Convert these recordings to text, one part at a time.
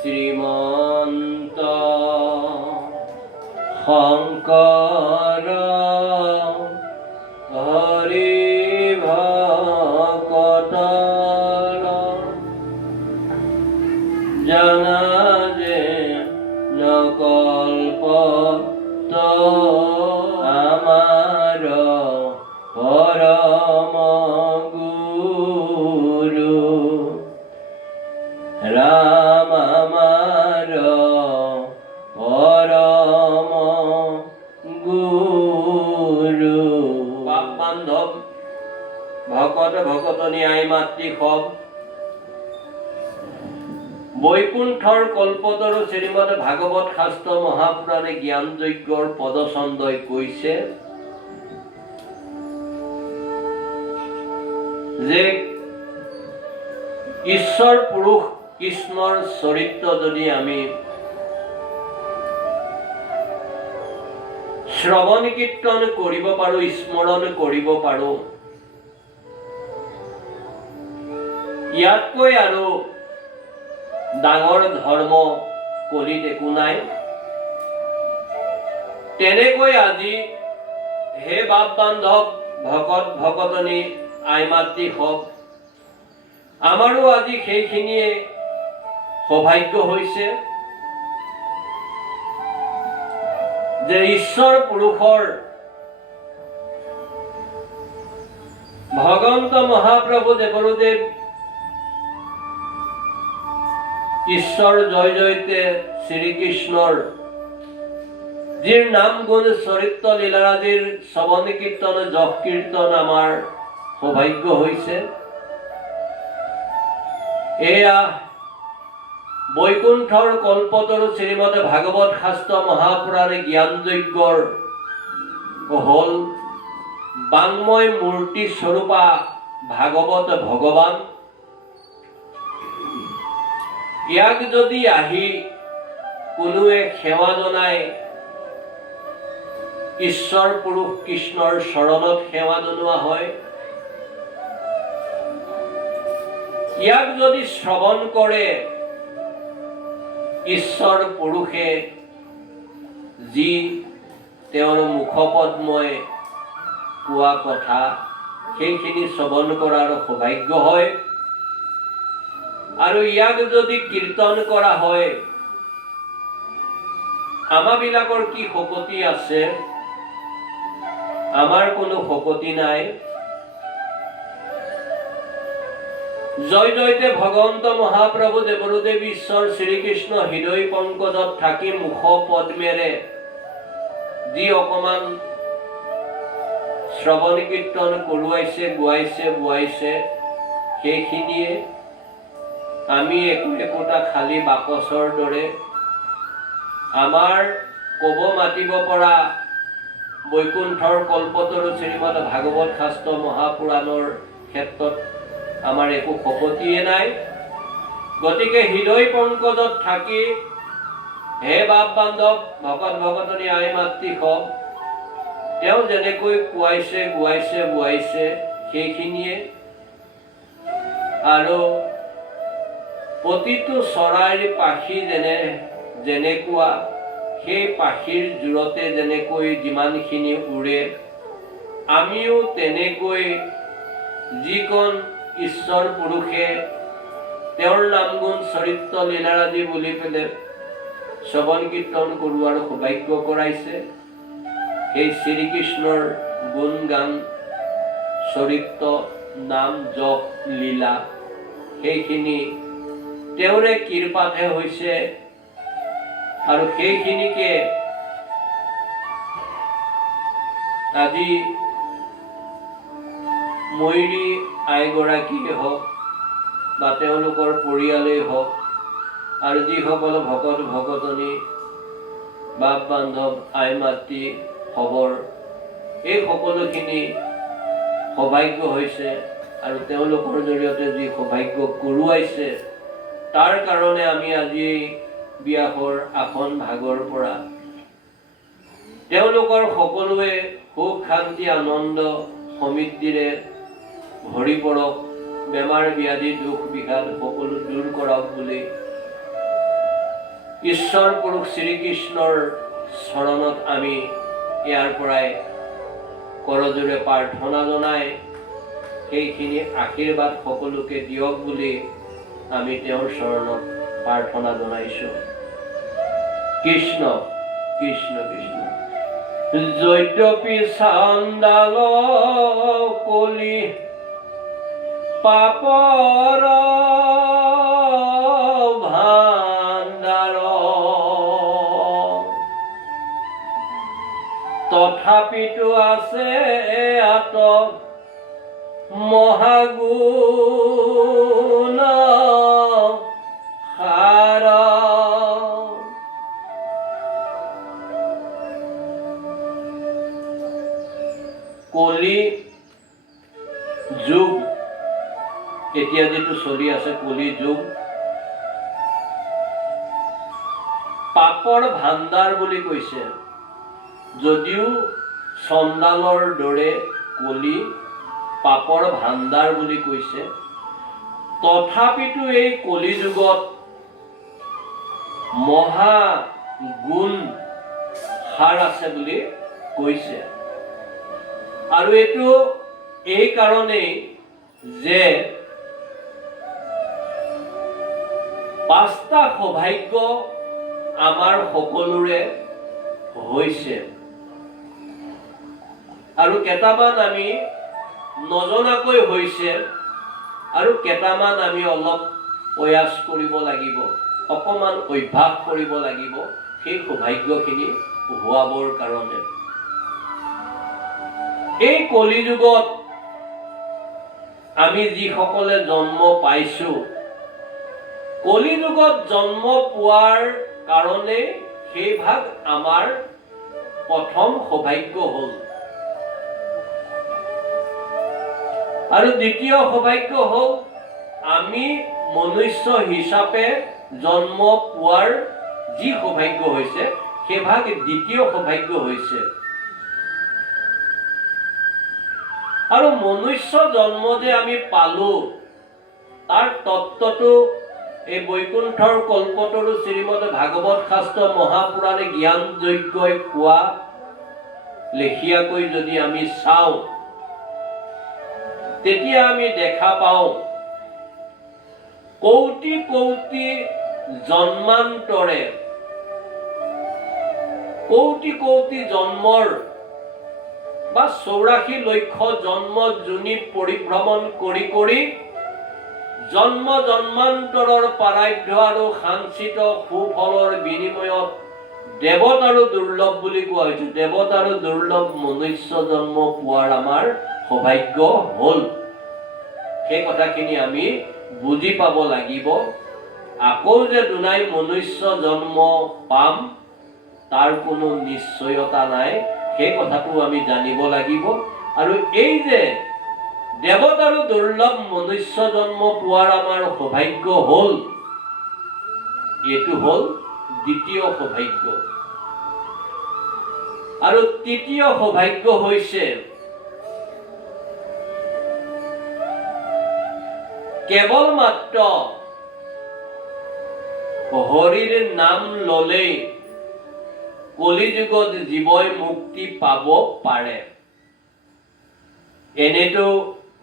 শ্ৰীমন্ত শংকৰ হৰি ভকতৰ জানা যে নকল্পত আমাৰ পৰম গুৰু ৰাম আমাৰ পৰম গুৰু। বাপ বান্ধব ভকত ভকতনী আই মাতৃ সব বৈকুণ্ঠৰ কল্পতৰু শ্ৰীমদ ভাগৱত শাস্ত্ৰ মহাপুৰাণে জ্ঞান যজ্ঞৰ পদচন্দই কৈছে যে ঈশ্বৰ পুৰুষ কৃষ্ণৰ চৰিত্ৰ যদি আমি শ্ৰৱণ কীৰ্তন কৰিব পাৰোঁ, স্মৰণ কৰিব পাৰোঁ, ইয়াতকৈ আৰু ডাঙৰ ধৰ্ম কলিত একো নাই। তেনেকৈ আজি হে বাপ বান্ধৱ ভকত ভকতনী আই মাতৃ হওক, আমাৰো আজি সেইখিনিয়ে সৌভাগ্য হৈছে যে ঈশ্বৰ পুৰুষৰ ভগৱন্ত মহাপ্ৰভু দেৱৰুদেৱ ঈশ্বৰ জয় জয়তে শ্ৰীকৃষ্ণৰ যিৰ নাম গুণ চৰিত্ৰ লীলাৰাজিৰ শ্ৰৱণ কীৰ্তন যশ কীৰ্তন আমাৰ সৌভাগ্য হৈছে। এয়া বৈকুণ্ঠৰ কল্পতৰু শ্ৰীমদ ভাগৱত শাস্ত্ৰ মহাপুৰাণে জ্ঞান যজ্ঞৰ হল বাংময় মূৰ্তি স্বৰূপা ভাগৱত ভগৱান। ইয়াক যদি আহি কোনোৱে সেৱা জনায়, ঈশ্বৰ পুৰুষ কৃষ্ণৰ চৰণত সেৱা জনোৱা হয়, ইয়াক যদি শ্ৰৱণ কৰে, ঈশ্বৰ পুৰুষে যি তেওঁৰ মুখপদ্মই কোৱা কথা সেইখিনি শ্ৰৱণ কৰাৰ সৌভাগ্য হয়। আৰু ইয়াক যদি কীৰ্তন কৰা হয়, আমাবিলাকৰ কি শকতি আছে? আমাৰ কোনো শকতি নাই। জয় জয়তে ভগৱন্ত মহাপ্ৰভু দেৱৰুদেৱ ঈশ্বৰ শ্ৰীকৃষ্ণ হৃদয় পংকজত থাকি মুখ পদ্মেৰে যি অকমান শ্ৰৱণ কীৰ্তন কৰোৱাইছে, গোৱাইছে, বোৱাইছে, সেইখিনিয়ে আমি একোটা খালী বাকচৰ দৰে আমাৰ ক'ব মাতিব পৰা বৈকুণ্ঠৰ কল্পতৰু শ্ৰীমদ ভাগৱত শাস্ত্ৰ মহাপুৰাণৰ ক্ষেত্ৰত আমাৰ একো শকতিয়ে নাই। গতিকে হৃদয় পংকজত থাকি হে বাপ বান্ধৱ ভকত ভকতনী আই মাতৃ হওক, তেওঁ যেনেকৈ কোৱাইছে, গোৱাইছে, বোৱাইছে সেইখিনিয়ে আৰু প্ৰতিটো চৰাইৰ পাখি যেনেকুৱা সেই পাখিৰ জোৰতে যেনেকৈ যিমানখিনি উৰে, আমিও তেনেকৈ যিকণ ঈশ্বৰ পুৰুষে তেওঁৰ নাম গুণ চৰিত্ৰ লীলাৰাজি বুলি পেলাই শ্ৰৱণ কীৰ্তন কৰোৱাৰ সৌভাগ্য কৰাইছে, সেই শ্ৰীকৃষ্ণৰ গুণ গান চৰিত্ৰ নাম যশ লীলা সেইখিনি তেওঁৰে কৃপাতহে হৈছে। আৰু সেইখিনিকে আজি ময়ূৰী আইগৰাকীয়ে হওক বা তেওঁলোকৰ পৰিয়ালেই হওক আৰু যিসকল ভকত ভকতনী বাপ বান্ধৱ আই মাতৃ খবৰ, এই সকলোখিনি সৌভাগ্য হৈছে। আৰু তেওঁলোকৰ জৰিয়তে যি সৌভাগ্য কৰোৱাইছে, তাৰ কাৰণে আমি আজি বিয়াহৰ আসন ভাগৰ পৰা তেওঁলোকৰ সকলোৱে সুখ শান্তি আনন্দ সমৃদ্ধিৰে ভৰি পৰক, বেমাৰ ব্যাধি দুখ বিষাদ সকলো দূৰ কৰক বুলি ঈশ্বৰ পুৰুষ শ্ৰীকৃষ্ণৰ চৰণত আমি ইয়াৰ পৰাই কৰজোৰে প্ৰাৰ্থনা জনাই সেইখিনি আশীৰ্বাদ সকলোকে দিয়ক বুলি আমি তেওঁৰ চৰণত প্ৰাৰ্থনা জনাইছোঁ। কৃষ্ণ কৃষ্ণ কৃষ্ণ। যদ্যপি চাণ্ডাল কলি পাপৰ ভাণ্ডাৰ, তথাপিতো আছে আত মহাগুণ সাৰ। কলি যুগ এতিয়া যেটো চলি আছে, কলি যুগ পাপৰ ভাণ্ডাৰ বুলি কৈছে। যদিও চণ্ডালৰ দৰে কলি পাপৰ ভাণ্ডাৰ বুলি কৈছে, তথাপিতো এই কলি যুগত মহা গুণ সাৰ আছে বুলি কৈছে। আৰু এইটো এই কাৰণেই যে পাঁচটা সৌভাগ্য আমাৰ সকলোৰে হৈছে, আৰু কেইটামান আমি নজনাকৈ হৈছে, আৰু কেইটামান আমি অলপ প্ৰয়াস কৰিব লাগিব, অকণমান অভ্যাস কৰিব লাগিব সেই সৌভাগ্যখিনি হোৱাবৰ কাৰণে। এই কলি যুগত আমি যিসকলে জন্ম পাইছোঁ, কলি যুগত জন্ম পোৱাৰ কাৰণে সেই ভাগ আমাৰ প্ৰথম সৌভাগ্য হ'ল। আৰু দ্বিতীয় সৌভাগ্য হ'ল আমি মনুষ্য হিচাপে জন্ম পোৱাৰ যি সৌভাগ্য হৈছে সেই ভাগ দ্বিতীয় সৌভাগ্য হৈছে। আৰু মনুষ্য জন্ম যে আমি পালো তাৰ তত্ত্বটো এই বৈকুণ্ঠৰ কল্পতৰু শ্ৰীমদ ভাগৱত শাস্ত্ৰ মহাপুৰাণে জ্ঞান যজ্ঞই কোৱা লেখীয়াকৈ যদি আমি চাওঁ, তেতিয়া আমি দেখা পাওঁ কৌটি কৌটি জন্মান্তৰে, কৌটি কৌটি জন্মৰ বা 84 লক্ষ জন্ম যোনি পৰিভ্ৰমণ কৰি কৰি জন্ম জন্মান্তৰৰ প্ৰাৰব্ধ আৰু সাঞ্চিত সুফলৰ বিনিময়ত দেৱতাৰো দুৰ্লভ বুলি কোৱা হৈছে। দেৱতাৰো দুৰ্লভ মনুষ্য জন্ম পোৱাৰ আমাৰ সৌভাগ্য হ'ল। সেই কথাখিনি আমি বুজি পাব লাগিব। আকৌ যে দুনাই মনুষ্য জন্ম পাম তাৰ কোনো নিশ্চয়তা নাই, সেই কথাটো আমি জানিব লাগিব। আৰু এই যে দেৱতাৰো দুৰ্লভ মনুষ্য জন্ম পোৱাৰ আমাৰ সৌভাগ্য হ'ল, এইটো হ'ল দ্বিতীয় সৌভাগ্য। আৰু তৃতীয় সৌভাগ্য হৈছে কেৱল মাত্ৰ হৰিৰ নাম ললেই কলিযুগত জীৱই মুক্তি পাব পাৰে। এনেতো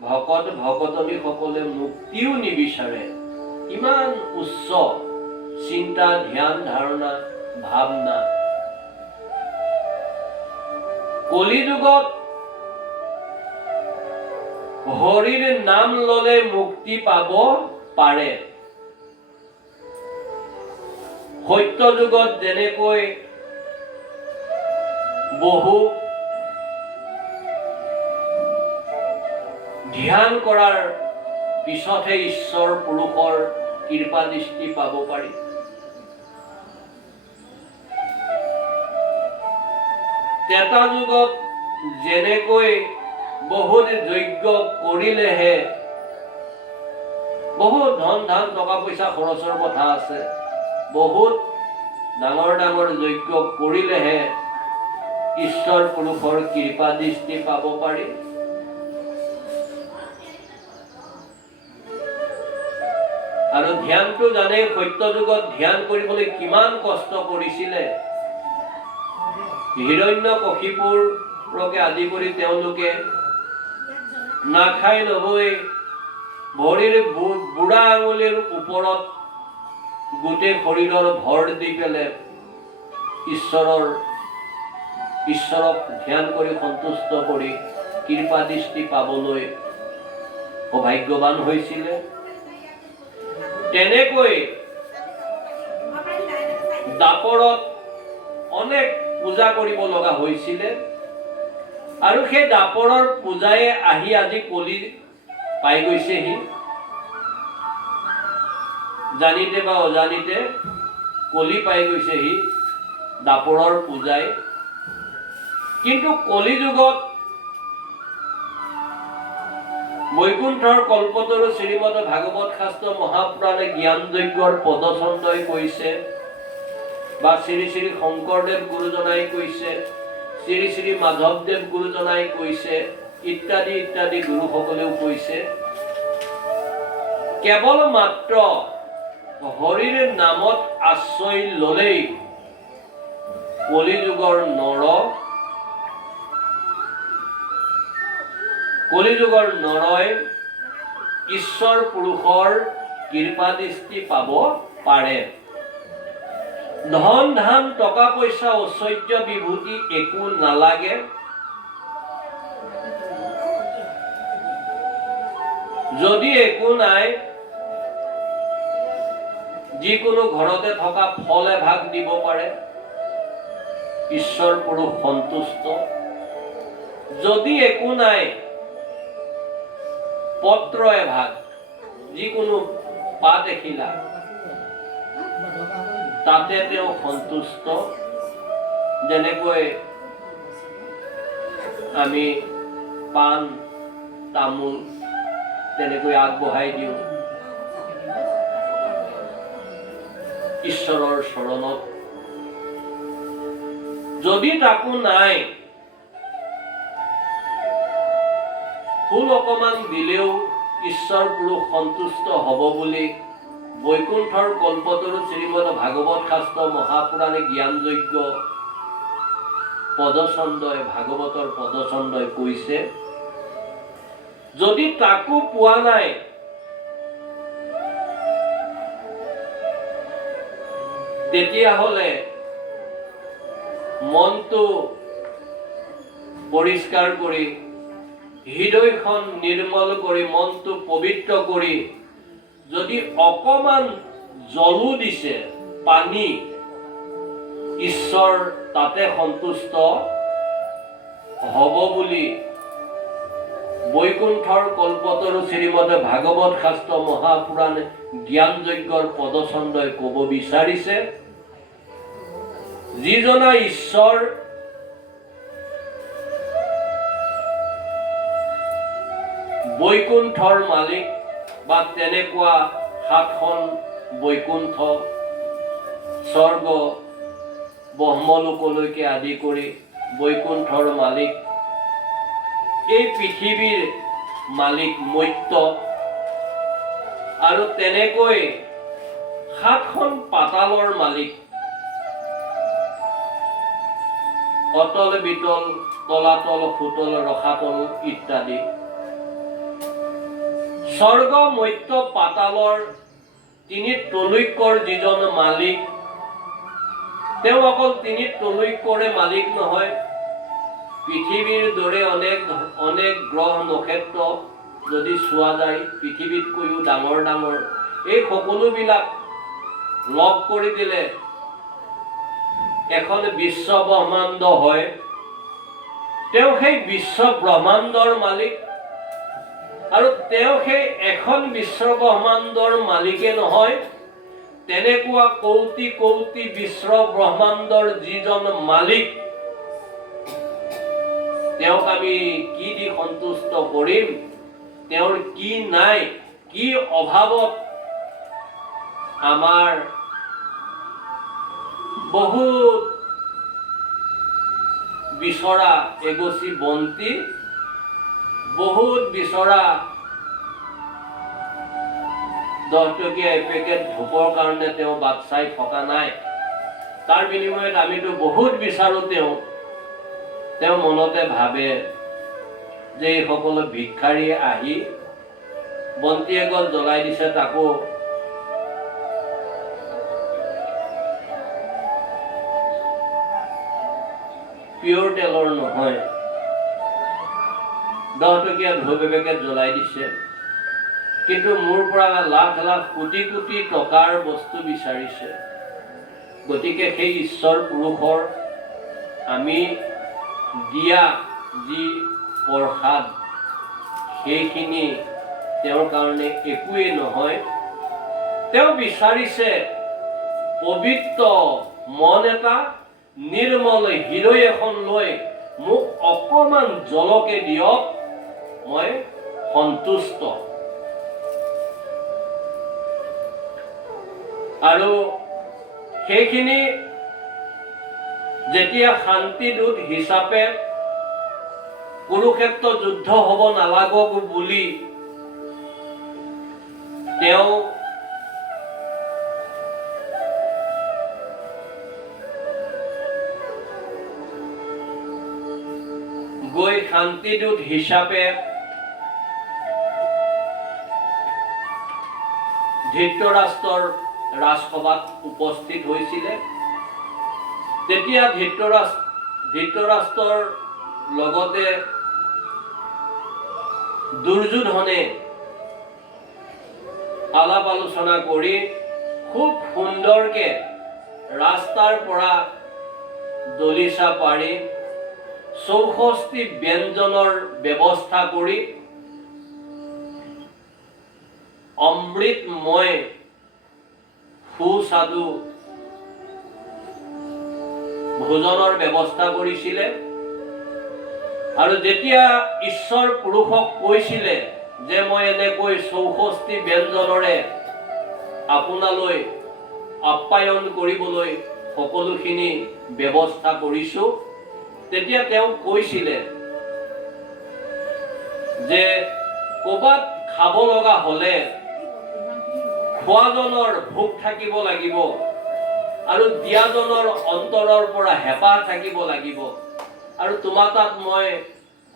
ভকত ভকতনী সকলে মুক্তিও নিবিচাৰে, ইমান উচ্চ চিন্তা ধ্যান ধাৰণা ভাৱনা। কলিযুগত হৰিৰ নাম ললে মুক্তি পাব পাৰে। সত্য যুগত যেনেকৈ বহু ধ্যান কৰাৰ পিছতহে ঈশ্বৰ পুৰুষৰ কৃপা দৃষ্টি পাব পাৰি, ত্ৰেতা যুগত যেনেকৈ বহুত যজ্ঞ কৰিলেহে, বহুত ধন ধান টকা পইচা খৰচৰ কথা আছে, বহুত ডাঙৰ ডাঙৰ যজ্ঞ কৰিলেহে ঈশ্বৰ পুৰুষৰ কৃপা দৃষ্টি পাব পাৰি। আৰু ধ্যানটো জানে সত্য যুগত ধ্যান কৰিবলৈ কিমান কষ্ট কৰিছিলে। হিৰণ্যকশিপুৰকে আদি কৰি তেওঁলোকে নাখাই নবৈ ভৰিৰ বুঢ়া আঙুলিৰ ওপৰত গোটেই শৰীৰৰ ভৰ দি পেলাই ঈশ্বৰক ধ্যান কৰি সন্তুষ্ট কৰি কৃপা দৃষ্টি পাবলৈ সৌভাগ্যৱান হৈছিলে। তেনেকৈ দাপৰত অনেক পূজা কৰিব লগা হৈছিলে আৰু সেই দাপৰৰ পূজাই আহি আজি কলি পাই গৈছেহি। জানিতে বা অজানিতে কলি পাই গৈছেহি দাপৰৰ পূজাই। কিন্তু কলি যুগত বৈকুণ্ঠৰ কল্পতৰু শ্ৰীমদ ভাগৱত শাস্ত্ৰ মহাপুৰাণে জ্ঞান যজ্ঞৰ পদছন্দই কৈছে বা শ্ৰী শ্ৰী শংকৰদেৱ গুৰুজনাই কৈছে, শ্ৰী শ্ৰী মাধৱদেৱ গুৰুজনাই কৈছে, ইত্যাদি ইত্যাদি গুৰুসকলেও কৈছে, কেৱল মাত্ৰ হৰিৰ নামত আশ্ৰয় ললেই কলিযুগৰ নৰই ঈশ্বৰ পুৰুষৰ কৃপা দৃষ্টি পাব পাৰে। ধন ধান টকা পইচা ঐশ্বৰ্য বিভূতি একো নালাগে। যদি একো নাই, যিকোনো ঘৰতে থকা ফল এভাগ দিব পাৰে, ঈশ্বৰ পুৰুষ সন্তুষ্ট। যদি একো নাই, পত্ৰ এভাগ, যিকোনো পাত এখিলা, তাতে তেওঁ সন্তুষ্ট। যেনেকৈ আমি পাণ তামোল তেনেকৈ আগবঢ়াই দিওঁ ঈশ্বৰৰ চৰণত। যদি তাকো নাই, ফুল অকমান দিলেও ঈশ্বৰ পুৰুষ সন্তুষ্ট হ'ব বুলি বৈকুণ্ঠৰ কল্পতৰু শ্ৰীমদ ভাগৱত শাস্ত্ৰ মহাপুৰাণে জ্ঞান যজ্ঞ পদছন্দই ভাগৱতৰ পদছন্দই কৈছে। যদি তাকো পোৱা নাই, তেতিয়াহ'লে মনটো পৰিষ্কাৰ কৰি, হৃদয়খন নিৰ্মল কৰি, মনটো পবিত্ৰ কৰি, যদি অকমান জলো দিছে, পানী, ঈশ্বৰ তাতে সন্তুষ্ট হ'ব বুলি বৈকুণ্ঠৰ কল্পতৰু শ্ৰীমদ ভাগৱত শাস্ত্ৰ মহাপুৰাণ জ্ঞান যজ্ঞৰ পদছন্দই ক'ব বিচাৰিছে। যিজনা ঈশ্বৰ বৈকুণ্ঠৰ মালিক বা তেনেকুৱা সাতখন বৈকুণ্ঠ স্বৰ্গ ব্ৰহ্মলোকলৈকে আদি কৰি বৈকুণ্ঠৰ মালিক, এই পৃথিৱীৰ মালিক মৰ্ত্য, আৰু তেনেকৈ সাতখন পাতালৰ মালিক, অতল বিতল তলাতল সুতল ৰসাতল ইত্যাদি। স্বৰ্গ মৰ্ত্য পাতালৰ তিনি তলৈকৰ যিজন মালিক, তেওঁ অকল তিনি তলৈকৰে মালিক নহয়, পৃথিৱীৰ দৰে অনেক গ্ৰহ নক্ষত্ৰ যদি চোৱা যায়, পৃথিৱীতকৈও ডাঙৰ ডাঙৰ এই সকলোবিলাক লগ কৰি দিলে এখন বিশ্ব ব্ৰহ্মাণ্ড হয়। তেওঁ সেই বিশ্ব ব্ৰহ্মাণ্ডৰ মালিক, আৰু তেওঁ সেই এখন বিশ্ব ব্ৰহ্মাণ্ডৰ মালিকে নহয়, তেনেকুৱা কৌটি কৌটি বিশ্ব ব্ৰহ্মাণ্ডৰ যিজন মালিক, তেওঁক আমি কি দি সন্তুষ্ট কৰিম? তেওঁৰ কি নাই, কি অভাৱত আমাৰ বহুত বিচৰা এগছি বন্তি, বহুত বিচৰা 10 টকীয়া এপেকেট ধূপৰ কাৰণে তেওঁ বাট চাই থকা নাই। তাৰ বিনিময়ত আমিতো বহুত বিচাৰোঁ। তেওঁ মনতে ভাবে যে এই সকলো ভিক্ষাৰী আহি বন্তি এগছ জ্বলাই দিছে, তাকো পিয়ৰ তেলৰ নহয়, 10 টকীয়া ধূপ এপেকেট জ্বলাই দিছে। কিন্তু মোৰ পৰা লাখ লাখ কোটি কোটি টকাৰ বস্তু বিচাৰিছে। গতিকে সেই ঈশ্বৰ পুৰুষৰ আমি দিয়া যি প্ৰসাদ, সেইখিনি তেওঁৰ কাৰণে একোৱেই নহয়। তেওঁ বিচাৰিছে পবিত্ৰ মন এটা, নিৰ্মল হৃদয় এখন লৈ মোক অকণমান জলকে দিয়ক, মই সন্তুষ্ট। আৰু সেইখিনি যেতিয়া শান্তিদূত হিচাপে কুৰুক্ষেত্ৰ যুদ্ধ হ'ব নালাগক বুলি তেওঁ গৈ শান্তিদূত হিচাপে ধৃতৰাষ্ট্ৰৰ ৰাজসভাত উপস্থিত হৈছিলে, তেতিয়া ধৃতৰাষ্ট্ৰৰ লগতে দুৰ্যোধনে আলাপ আলোচনা কৰি খুব সুন্দৰকে ৰাস্তাৰ পৰা দলিচা পাৰি 64টি ব্যঞ্জনৰ ব্যৱস্থা কৰি অমৃতময় সুস্বাদু ভোজনৰ ব্যৱস্থা কৰিছিলে। আৰু যেতিয়া ঈশ্বৰ পুৰুষক কৈছিলে যে মই এনেকৈ 64টি ব্যঞ্জনৰে আপোনালৈ আপ্যায়ন কৰিবলৈ সকলোখিনি ব্যৱস্থা কৰিছোঁ, তেতিয়া তেওঁ কৈছিলে যে ক'ৰবাত খাব লগা হ'লে খোৱাজনৰ ভোক থাকিব লাগিব আৰু দিয়াজনৰ অন্তৰৰ পৰা হেঁপাহ থাকিব লাগিব। আৰু তোমাৰ তাত মই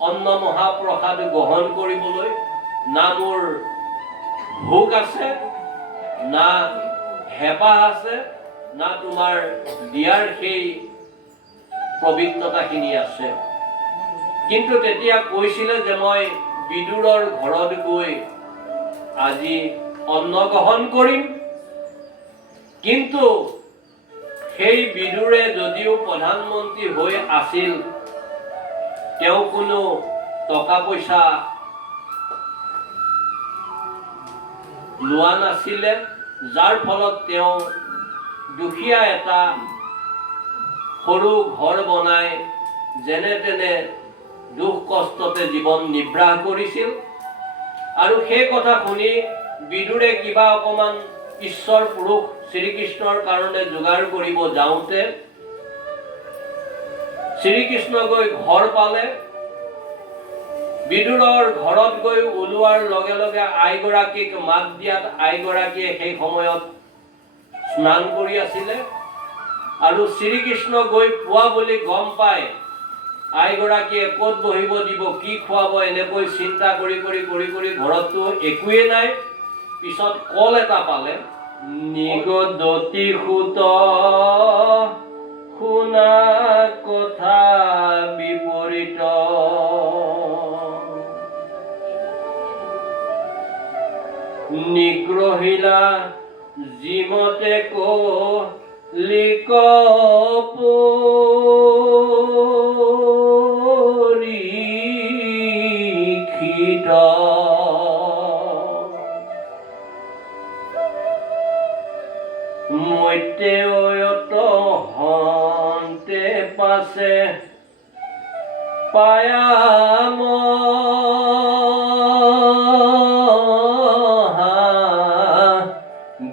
অন্ন মহাপ্ৰসাদ গ্ৰহণ কৰিবলৈ না মোৰ ভোক আছে, না হেঁপাহ আছে, না তোমাৰ দিয়াৰ সেই পবিত্ৰতাখিনি আছে। কিন্তু তেতিয়া কৈছিলে যে মই বিদুৰৰ ঘৰত গৈ আজি অন্ন গ্ৰহণ কৰিম। কিন্তু সেই বিদুৰে যদিও প্ৰধানমন্ত্ৰী হৈ আছিল, তেওঁ কোনো টকা পইচা লোৱা নাছিলে, যাৰ ফলত তেওঁ দুখীয়া এটা সৰু ঘৰ বনাই যেনে তেনে দুখ কষ্টতে জীৱন নিৰ্বাহ কৰিছিল। আৰু সেই কথা শুনি বিদুৰে কিবা অকণমান ঈশ্বৰ পুৰুষ শ্ৰীকৃষ্ণৰ কাৰণে যোগাৰ কৰিব যাওঁতে শ্ৰীকৃষ্ণ গৈ ঘৰ পালে। বিদুৰৰ ঘৰত গৈ ওলোৱাৰ লগে লগে আইগৰাকীক মাত দিয়াত আইগৰাকীয়ে সেই সময়ত স্নান কৰি আছিলে। আৰু শ্ৰীকৃষ্ণ গৈ পোৱা বুলি গম পাই আইগৰাকীয়ে ক'ত বহিব দিব, কি খুৱাব, এনেকৈ চিন্তা কৰি ঘৰততো একোৱেই নাই। পিছত কল এটা পালে, নিগদতি সুত শুনা কথা বিপৰীত, নিগ্ৰহিলা যিমতে পৰীক্ষিত, মত্যয়ত হন্তে পাছে পায়াম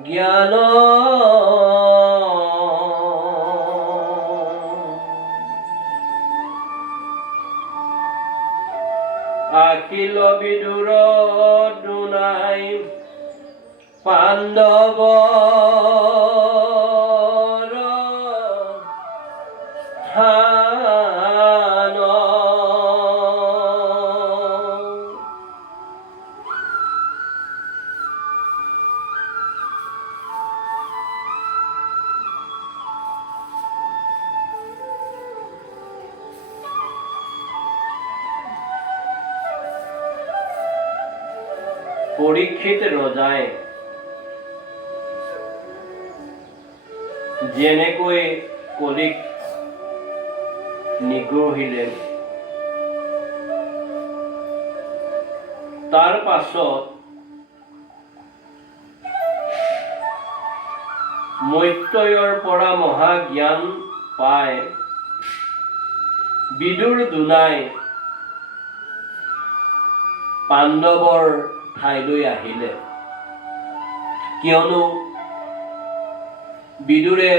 জ্ঞান, আখিল বিদুৰ দুনাই পান পৰীক্ষিত ৰজাই যেনেকৈ কলিক নিগ্ৰহিলে, তাৰ পাছত মৈত্ৰেয়ৰ পৰা মহাজ্ঞান পাই বিদুৰ দুনাই পাণ্ডৱৰ ঠাইলৈ আহিলে। কিয়নো বিদুৰে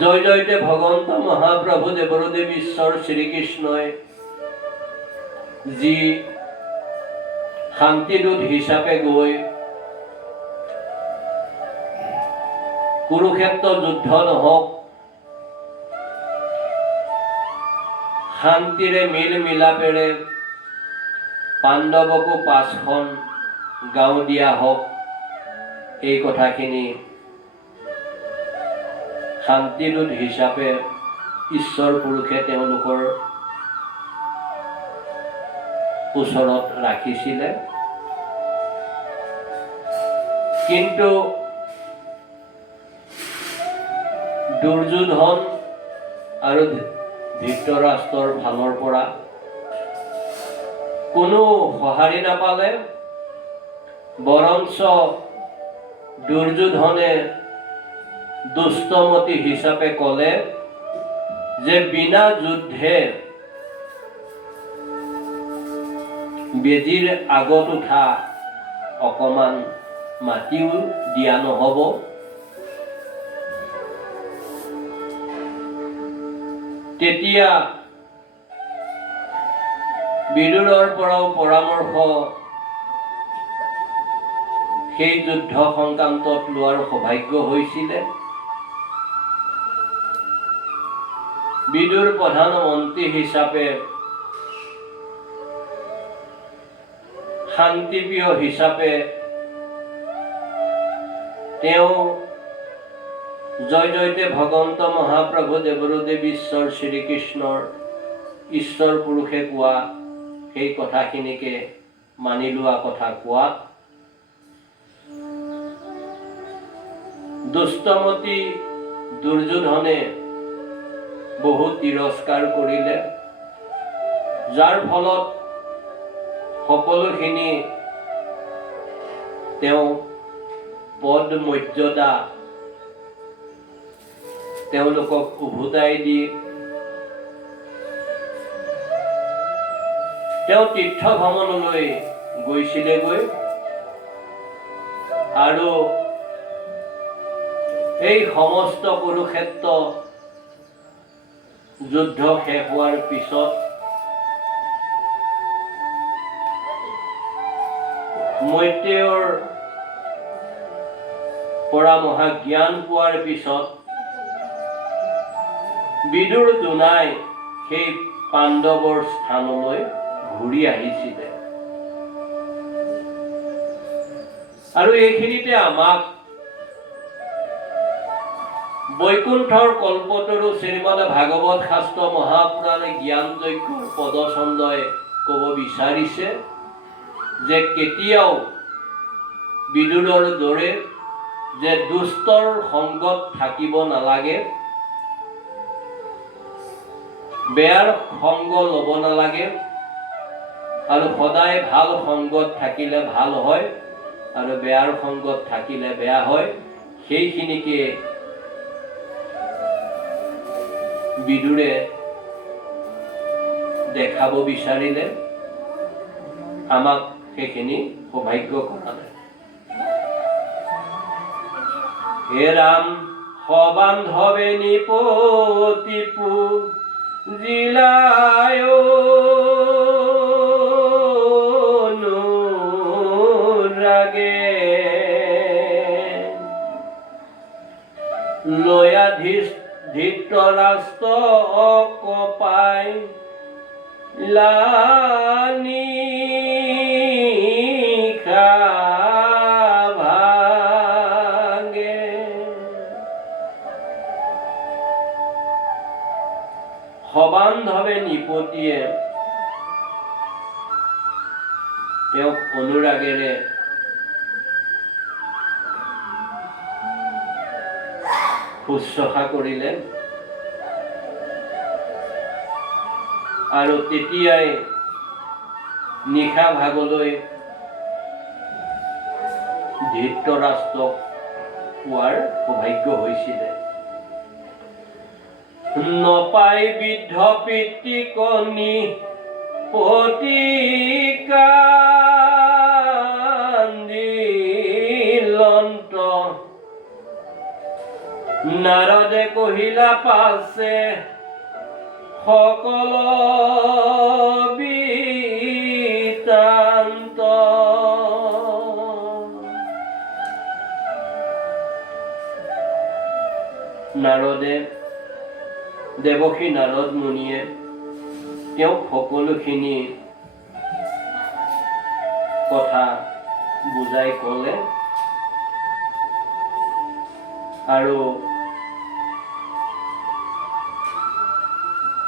জয় জয়তে ভগৱন্ত মহাপ্ৰভু দেৱদেৱ ঈশ্বৰ শ্ৰীকৃষ্ণই যি শান্তিদূত হিচাপে গৈ কুৰুক্ষেত্ৰ যুদ্ধ নহওক, শান্তিৰে মিল মিলাপেৰে পাণ্ডৱকো 5খন গাঁও দিয়া হওক, এই কথাখিনি শান্তিদূত হিচাপে ঈশ্বৰ পুৰুষে তেওঁলোকৰ ওচৰত ৰাখিছিলে। কিন্তু দুৰ্যোধন আৰু ধৃতৰাষ্ট্ৰৰ ফালৰ পৰা কোনো সঁহাৰি নাপালে। বৰঞ্চ দুৰ্যোধনে দুষ্টমতি হিচাপে ক'লে যে বিনা যুদ্ধে বেজীৰ আগত উঠা অকমান মাটিও দিয়া নহ'ব। তেতিয়া বিদুৰৰ পৰাও পৰামৰ্শ সেই যুদ্ধ সংক্ৰান্তত লোৱাৰ সৌভাগ্য হৈছিলে। বিদুৰ প্ৰধানমন্ত্ৰী হিচাপে, শান্তিপ্ৰিয় হিচাপে তেওঁ জয় জয়তে ভগৱন্ত মহাপ্ৰভু দেৱদেৱ ঈশ্বৰ শ্ৰীকৃষ্ণৰ ঈশ্বৰ পুৰুষে কোৱা সেই কথাখিনিকে মানি লোৱা কথা কোৱাত দুষ্টমতি দুৰ্যোধনে বহু তিৰস্কাৰ কৰিলে, যাৰ ফলত সকলোখিনি তেওঁ পদ মৰ্যাদা তেওঁলোকক উভতাই দি তেওঁ তীৰ্থ ভ্ৰমণলৈ গৈছিলেগৈ। আৰু এই সমস্ত কুৰুক্ষেত্ৰ যুদ্ধ শেষ হোৱাৰ পিছত মৈত্ৰেয়ৰ পৰা মহাজ্ঞান পোৱাৰ পিছত বিদুৰ দুনাই সেই পাণ্ডৱৰ স্থানলৈ ঘূৰি আহিছিলে। আৰু এইখিনিতে আমাক বৈকুণ্ঠৰ কল্পতৰু শ্ৰীমদ ভাগৱত শাস্ত্ৰ মহাপুৰাণ জ্ঞান যজ্ঞৰ পদচন্দই ক'ব বিচাৰিছে যে কেতিয়াও বিদুৰৰ দৰে যে দুষ্টৰ সংগত থাকিব নালাগে, বেয়াৰ সংগ ল'ব নালাগে, আৰু সদায় ভাল সংগত থাকিলে ভাল হয় আৰু বেয়াৰ সংগত থাকিলে বেয়া হয়। সেইখিনিকে বিদুৰে দেখাব বিচাৰিলে, আমাক সেইখিনি সৌভাগ্য কৰালে। হে ৰাম সবান্ধৱে নিপতিপু জিলায় অনুৰাগে ধৃতৰাষ্ট্ৰ কপাই লানি ভাগে। সবান্ধৱে নিপতিয়ে তেওঁক অনুৰাগেৰে শুশ্ৰূষা কৰিলে আৰু তেতিয়াই নিশা ভাগলৈ ধৃতৰাষ্ট্ৰক পোৱাৰ সৌভাগ্য হৈছিলে। নপাই বৃদ্ধ পিতৃকনি পতিকান্দিলন্ত নাৰদে কহিলা পাছে সকল বৃত্তান্ত। নাৰদে দেৱকী নাৰদ মুনিয়ে তেওঁক সকলোখিনি কথা বুজাই ক'লে আৰু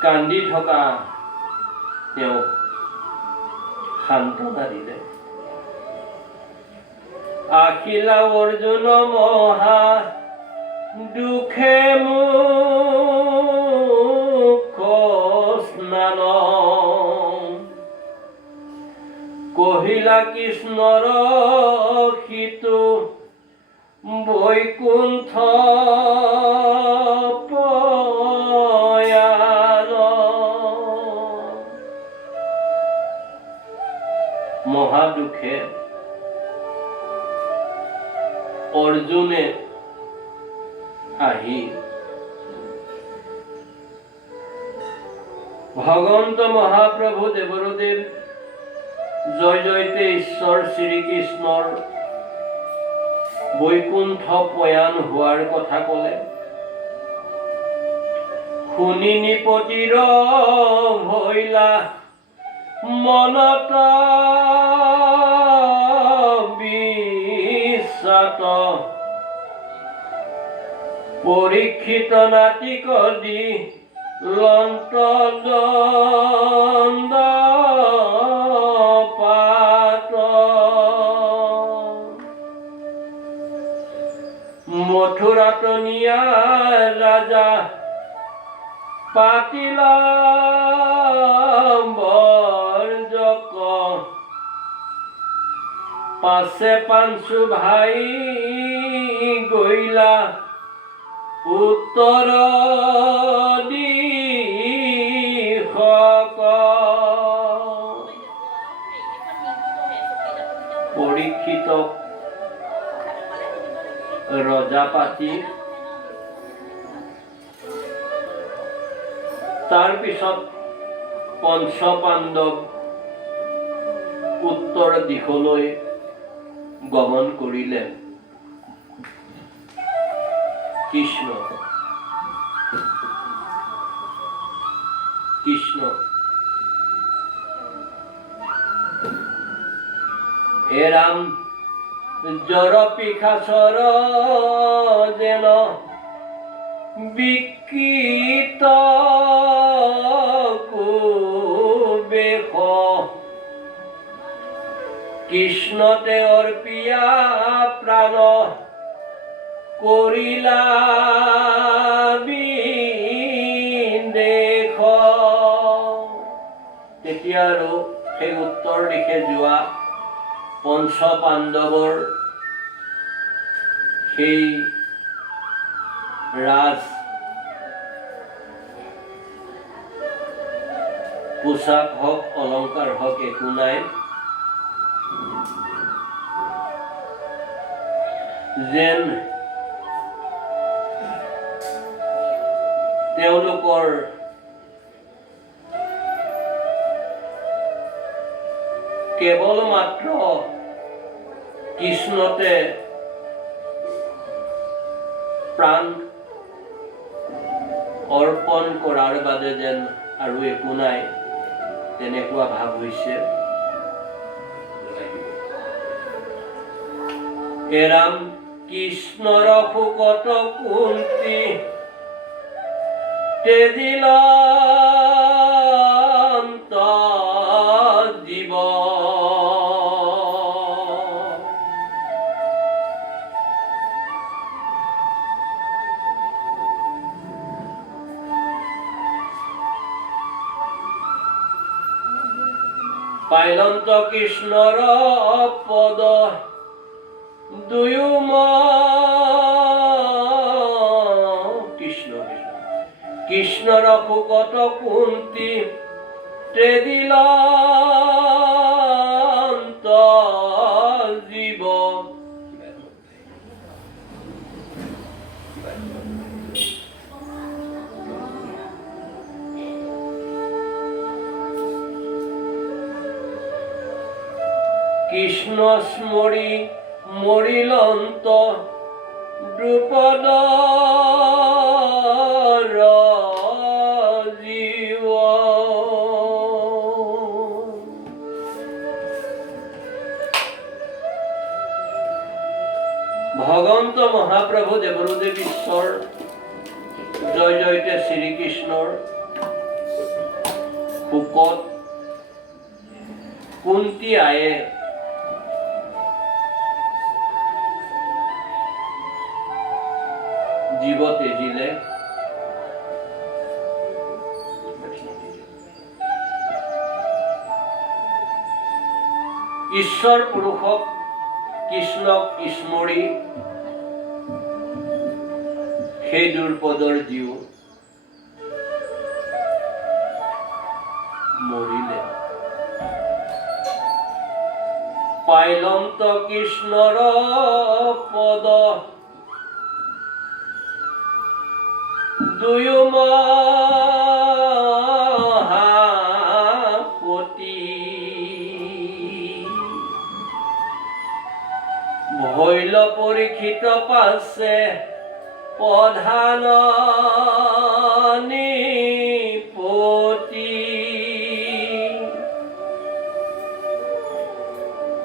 কান্দি থকা তেওঁক সান্তনা দিলে। আখিলা অৰ্জুন মহা দুখে মুখ স্নান কহিলা কৃষ্ণৰ সিতু বৈকুণ্ঠ পয়ান। মহাদুখে অৰ্জুনে আহি ভগৱন্ত মহাপ্ৰভু দেৱদেৱ জয় জয়তে ঈশ্বৰ শ্ৰীকৃষ্ণৰ বৈকুণ্ঠ পয়ান হোৱাৰ কথা ক'লে। শুনি নিপতিৰ ভৈলা মনত বিশ্বাত পৰীক্ষিত নাতিক দি লন্ত দণ্ড পাত। মথুৰাত নিয়া ৰাজা পাতিলা বৰজক পাছে পাঞ্চু ভাই গৈলা উত্তৰ দিশক। পৰীক্ষিতক ৰজা পাতি তাৰ পিছত পঞ্চ পাণ্ডৱ উত্তৰ দিশলৈ গমন কৰিলে। কৃষ্ণ কৃষ্ণ হে ৰাম জ্বৰ পিশাচৰ যেন বিকৃত কুবেশ কৃষ্ণতে অৰ্পিয়া প্ৰাণ কৰিলা বিদেশ। তেতিয়া আৰু সেই উত্তৰ দিশে যোৱা পঞ্চ পাণ্ডৱৰ সেই ৰাজ পোচাক হওক অলংকাৰ হওক একো নাই, যেন তেওঁলোকৰ কেৱল মাত্ৰ কৃষ্ণতে প্ৰাণ অৰ্পণ কৰাৰ বাদে যেন আৰু একো নাই, তেনেকুৱা ভাৱ হৈছে। এৰাম কৃষ্ণৰ শোকত কুন্তি তেজিল জীৱ পাইলন্ত কৃষ্ণৰ পদ দুয়ুম কৃষ্ণ কৃষ্ণ কৃষ্ণৰ শোকত কুন্তি তেদিলান্ত জীৱ কৃষ্ণ স্মৰি মৰিলন্ত দ্ৰুপদৰ জীৱ ভগৱন্ত মহাপ্ৰভু দেৱৰুদেৱ ঈশ্বৰ জয় জয়তে শ্ৰীকৃষ্ণৰ শোকত কুন্তি আয়ে জীৱ তেজিলে ঈশ্বৰ পুৰুষক কৃষ্ণক স্মৰি সেই দুৰ্পদৰ জীৱ মৰিলে পাইলন্ত কৃষ্ণৰ পদ দুয়ুম পতি ভৈল পৰীক্ষিত পাছে প্ৰধান নিপতি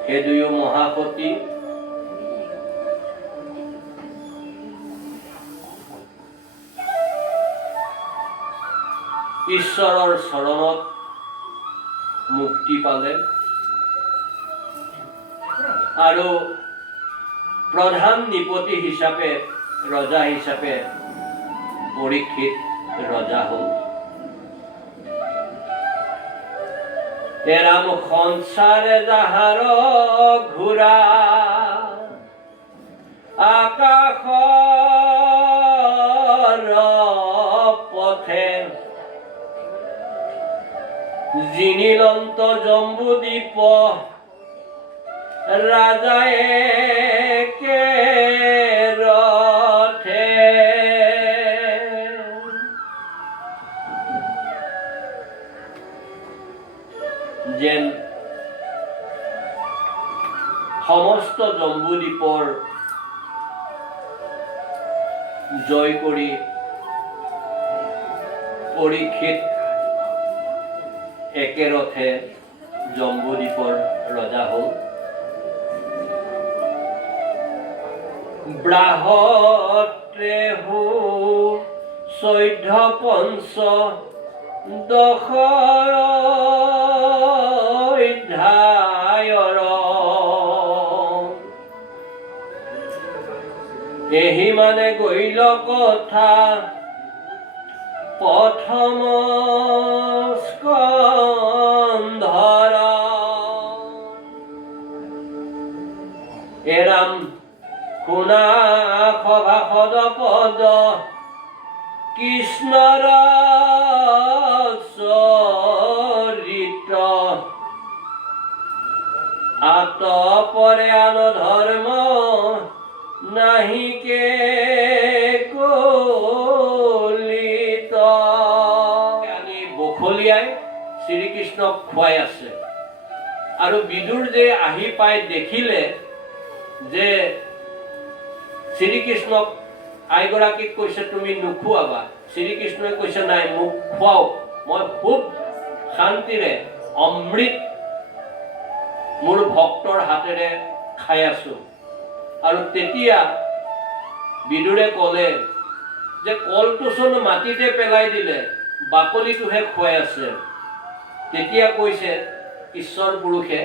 সেই দুয়ো মহাপতি ঈশ্বৰৰ চৰণত মুক্তি পালে আৰু প্ৰধান নিপতি হিচাপে ৰজা হিচাপে পৰীক্ষিত ৰজা হ'ল। তেৰাম সংসাৰে যাহাৰ ঘূৰা আকাশৰ পথে জিনিলন্ত জম্বুদ্বীপ ৰাজায়ে কেৰথে যেন সমস্ত জম্বুদ্বীপৰ জয় কৰি পৰীক্ষিত একেৰথে জম্বুদ্বীপৰ ৰজা হ'ল। ব্ৰাহ্মণে চৈধ্য পঞ্চ দশৰ এহি মানে গৈল কথা প্ৰথম স্কন্ধৰ এৰাম শুনা সভাসদ পদ কৃষ্ণৰ চৰিত্ৰ আতপৰে আন ধৰ্ম নাহিকে কলিত আনি বখলিয়াই শ্ৰীকৃষ্ণক খুৱাই আছে আৰু বিদুৰ যে আহি পাই দেখিলে যে শ্ৰীকৃষ্ণক আইগৰাকীক কৈছে তুমি নোখোৱাবা, শ্ৰীকৃষ্ণই কৈছে নাই মোক খুৱাও, মই খুব শান্তিৰে অমৃত মোৰ ভক্তৰ হাতেৰে খাই আছো। আৰু তেতিয়া বিদুৰে ক'লে যে কলটোচোন মাটিতে পেলাই দিলে, বাকলিটোহে খুৱাই আছে। তেতিয়া কৈছে ঈশ্বৰ পুৰুষে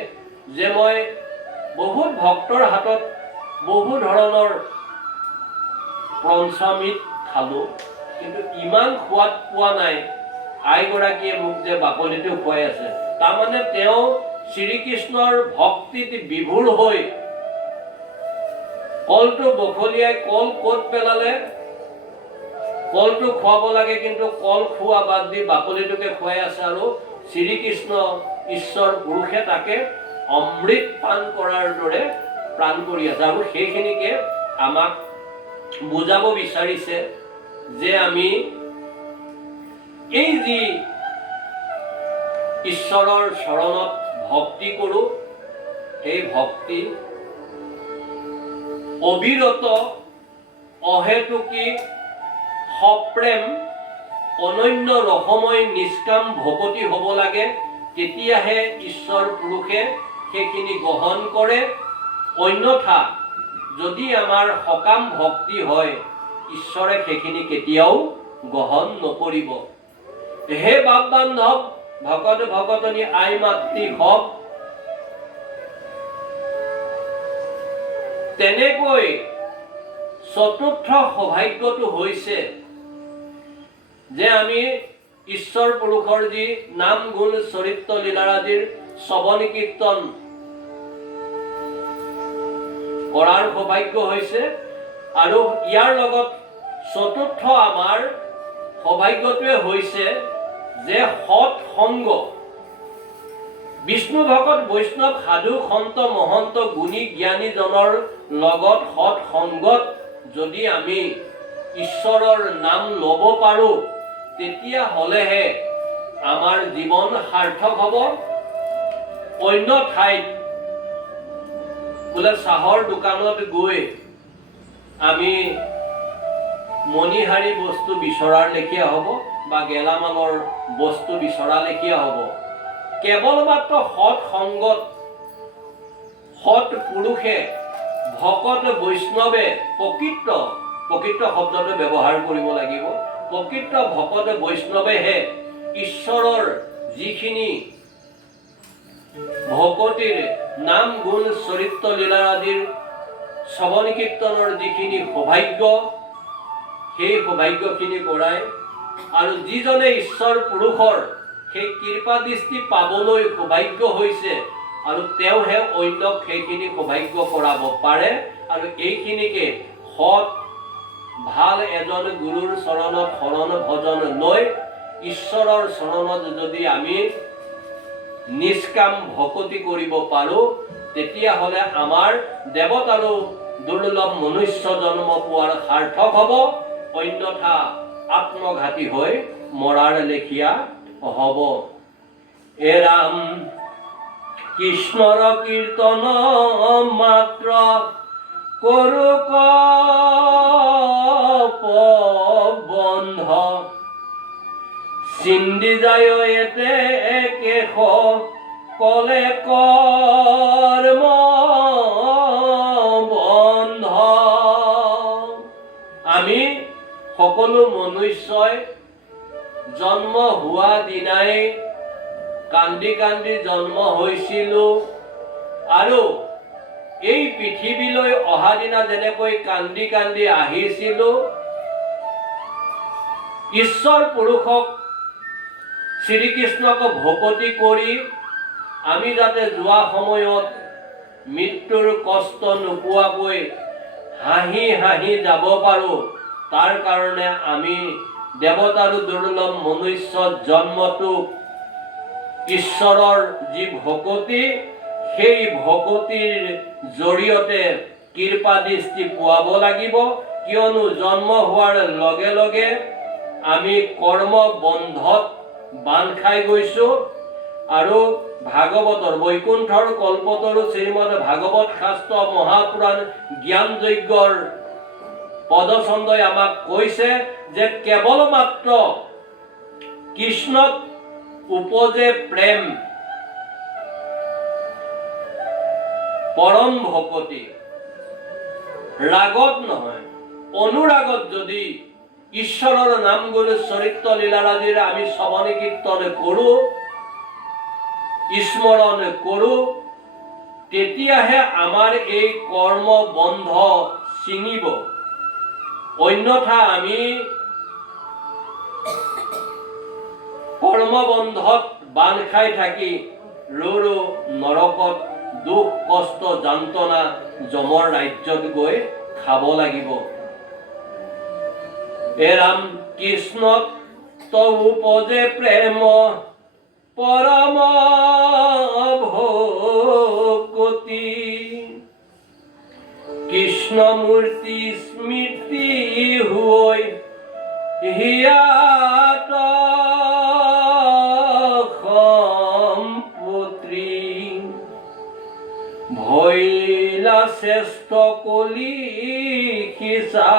যে মই বহুত ভক্তৰ হাতত বহু ধৰণৰ পঞ্চমিত খালোঁ, কিন্তু ইমান সোৱাদ পোৱা নাই আইগৰাকীয়ে মোক যে বাকলিটো খুৱাই আছে। তাৰমানে তেওঁ শ্ৰীকৃষ্ণৰ ভক্তিত বিভোৰ হৈ কলটো বখলিয়াই কল ক'ত পেলালে? কলটো খুৱাব লাগে, কিন্তু কল খোৱা বাদ দি বাকলিটোকে খুৱাই আছে। আৰু শ্ৰীকৃষ্ণ ঈশ্বৰ পুৰুষে তাকে অমৃত পান কৰাৰ দৰে প্ৰাণ কৰি আছে। আৰু সেইখিনিকে আমাক বুজাব বিচাৰিছে যে আমি এই যি ঈশ্বৰৰ চৰণত ভক্তি কৰোঁ, সেই ভক্তি অবিৰত অহেতুকী সপ্ৰেম অনন্য ৰসময় নিষ্কাম ভকতি হ'ব লাগে। তেতিয়াহে ঈশ্বৰ পুৰুষে সেইখিনি গ্ৰহণ কৰে। অন্যথা যদি আমাৰ সকাম ভক্তি হয়, ঈশ্বৰে সেইখিনি কেতিয়াও গ্ৰহণ নকৰিব। হে বাপ বান্ধৱ, ভকত ভকতনী আই মাতৃ হওক, তেনেকৈ চতুৰ্থ সৌভাগ্যটো হৈছে যে আমি ঈশ্বৰ পুৰুষৰ যি নাম গুণ চৰিত্ৰ লীলাৰাজিৰ শ্ৰৱণ কীৰ্তন কৰাৰ সৌভাগ্য হৈছে। আৰু ইয়াৰ লগত চতুৰ্থ আমাৰ সৌভাগ্যটোৱে হৈছে যে সৎ সংগ। বিষ্ণু ভকত বৈষ্ণৱ সাধু সন্ত মহন্ত গুণী জ্ঞানীজনৰ লগত সৎ সংগত যদি আমি ঈশ্বৰৰ নাম ল'ব পাৰোঁ, তেতিয়া হ'লেহে আমাৰ জীৱন সাৰ্থক হ'ব। অন্য ঠাইত বোলে চাহৰ দোকানত গৈ আমি মণিহাৰী বস্তু বিচৰাৰ লেখীয়া হ'ব বা গেলামালৰ বস্তু বিচৰা লেখীয়া হ'ব। কেৱল মাত্ৰ সৎ সংগত সৎ পুৰুষে ভকত বৈষ্ণৱে প্ৰকৃত শব্দটো ব্যৱহাৰ কৰিব লাগিব। প্ৰকৃত ভকত বৈষ্ণৱেহে ঈশ্বৰৰ যিখিনি ভকতিৰ নাম গুণ চৰিত্ৰ লীলা আদিৰ শ্ৰৱণ কীৰ্তনৰ যিখিনি সৌভাগ্য, সেই সৌভাগ্যখিনি কৰাই। আৰু যিজনে ঈশ্বৰ পুৰুষৰ সেই কৃপা দৃষ্টি পাবলৈ সৌভাগ্য হৈছে, আৰু তেওঁহে অন্যক সেইখিনি সৌভাগ্য কৰাব পাৰে। আৰু এইখিনিকে সৎ ভাল এজন গুৰুৰ চৰণত শৰণ ভজন লৈ ঈশ্বৰৰ চৰণত যদি আমি নিষ্কাম ভকতি কৰিব পাৰোঁ, তেতিয়াহ'লে আমাৰ দেৱতাৰো দুৰ্লভ মনুষ্য জন্ম পোৱাৰ সাৰ্থক হ'ব। অন্যথা আত্মঘাতী হৈ মৰাৰ লেখীয়া হ'ব। এ ৰাম কৃষ্ণৰ কীৰ্তন মাত্ৰ কৰো বন্ধ, চিন্দি যায় এতে কেশ কলে কৰ্ম বন্ধ। আমি সকলো মনুষ্যই জন্ম হোৱা দিনাই কান্দি কান্দি জন্ম হৈছিলোঁ, আৰু এই পৃথিৱীলৈ অহা দিনা যেনেকৈ কান্দি কান্দি আহিছিলোঁ, ঈশ্বৰ পুৰুষক শ্ৰীকৃষ্ণক ভকতি কৰি আমি যাতে যোৱা সময়ত মৃত্যুৰ কষ্ট নোপোৱাকৈ হাঁহি হাঁহি যাব পাৰোঁ, তাৰ কাৰণে আমি দেৱতাৰো দুৰ্লভ মনুষ্য জন্মটো ঈশ্বৰৰ যি ভকতি, সেই ভকতিৰ জৰিয়তে কৃপা দৃষ্টি পোৱাব লাগিব। কিয়নো জন্ম হোৱাৰ লগে লগে আমি কৰ্ম বন্ধত বান্ধ খাই গৈছোঁ। আৰু ভাগৱতৰ বৈকুণ্ঠৰ কল্পতৰু শ্ৰীমদ ভাগৱত শাস্ত্ৰ মহাপুৰাণ জ্ঞান যজ্ঞৰ পদছন্দই আমাক কৈছে যে কেৱল মাত্ৰ কৃষ্ণক উপজে প্ৰেম পৰম ভকতি, ৰাগত নহয় অনুৰাগত যদি ঈশ্বৰৰ নাম গুণ চৰিত্ৰ লীলাৰাজিৰ আমি শ্ৰৱণ কীৰ্তন কৰোঁ, স্মৰণ কৰোঁ, তেতিয়াহে আমাৰ এই কৰ্ম বন্ধ ছিঙিব। অন্যথা আমি কৰ্মবন্ধত বান্ধ খাই থাকি ৰু নৰকত দুখ কষ্ট যন্ত্ৰণা যমৰ ৰাজ্যত গৈ খাব লাগিব। হে ৰাম কৃষ্ণত তৌ উপজে প্ৰেম পৰম ভকতি, কৃষ্ণ মূৰ্তি স্মৃতি হৈ হিয়াত সম্পুত্ৰী, ভৈলা শ্ৰেষ্ঠ কলি সিচা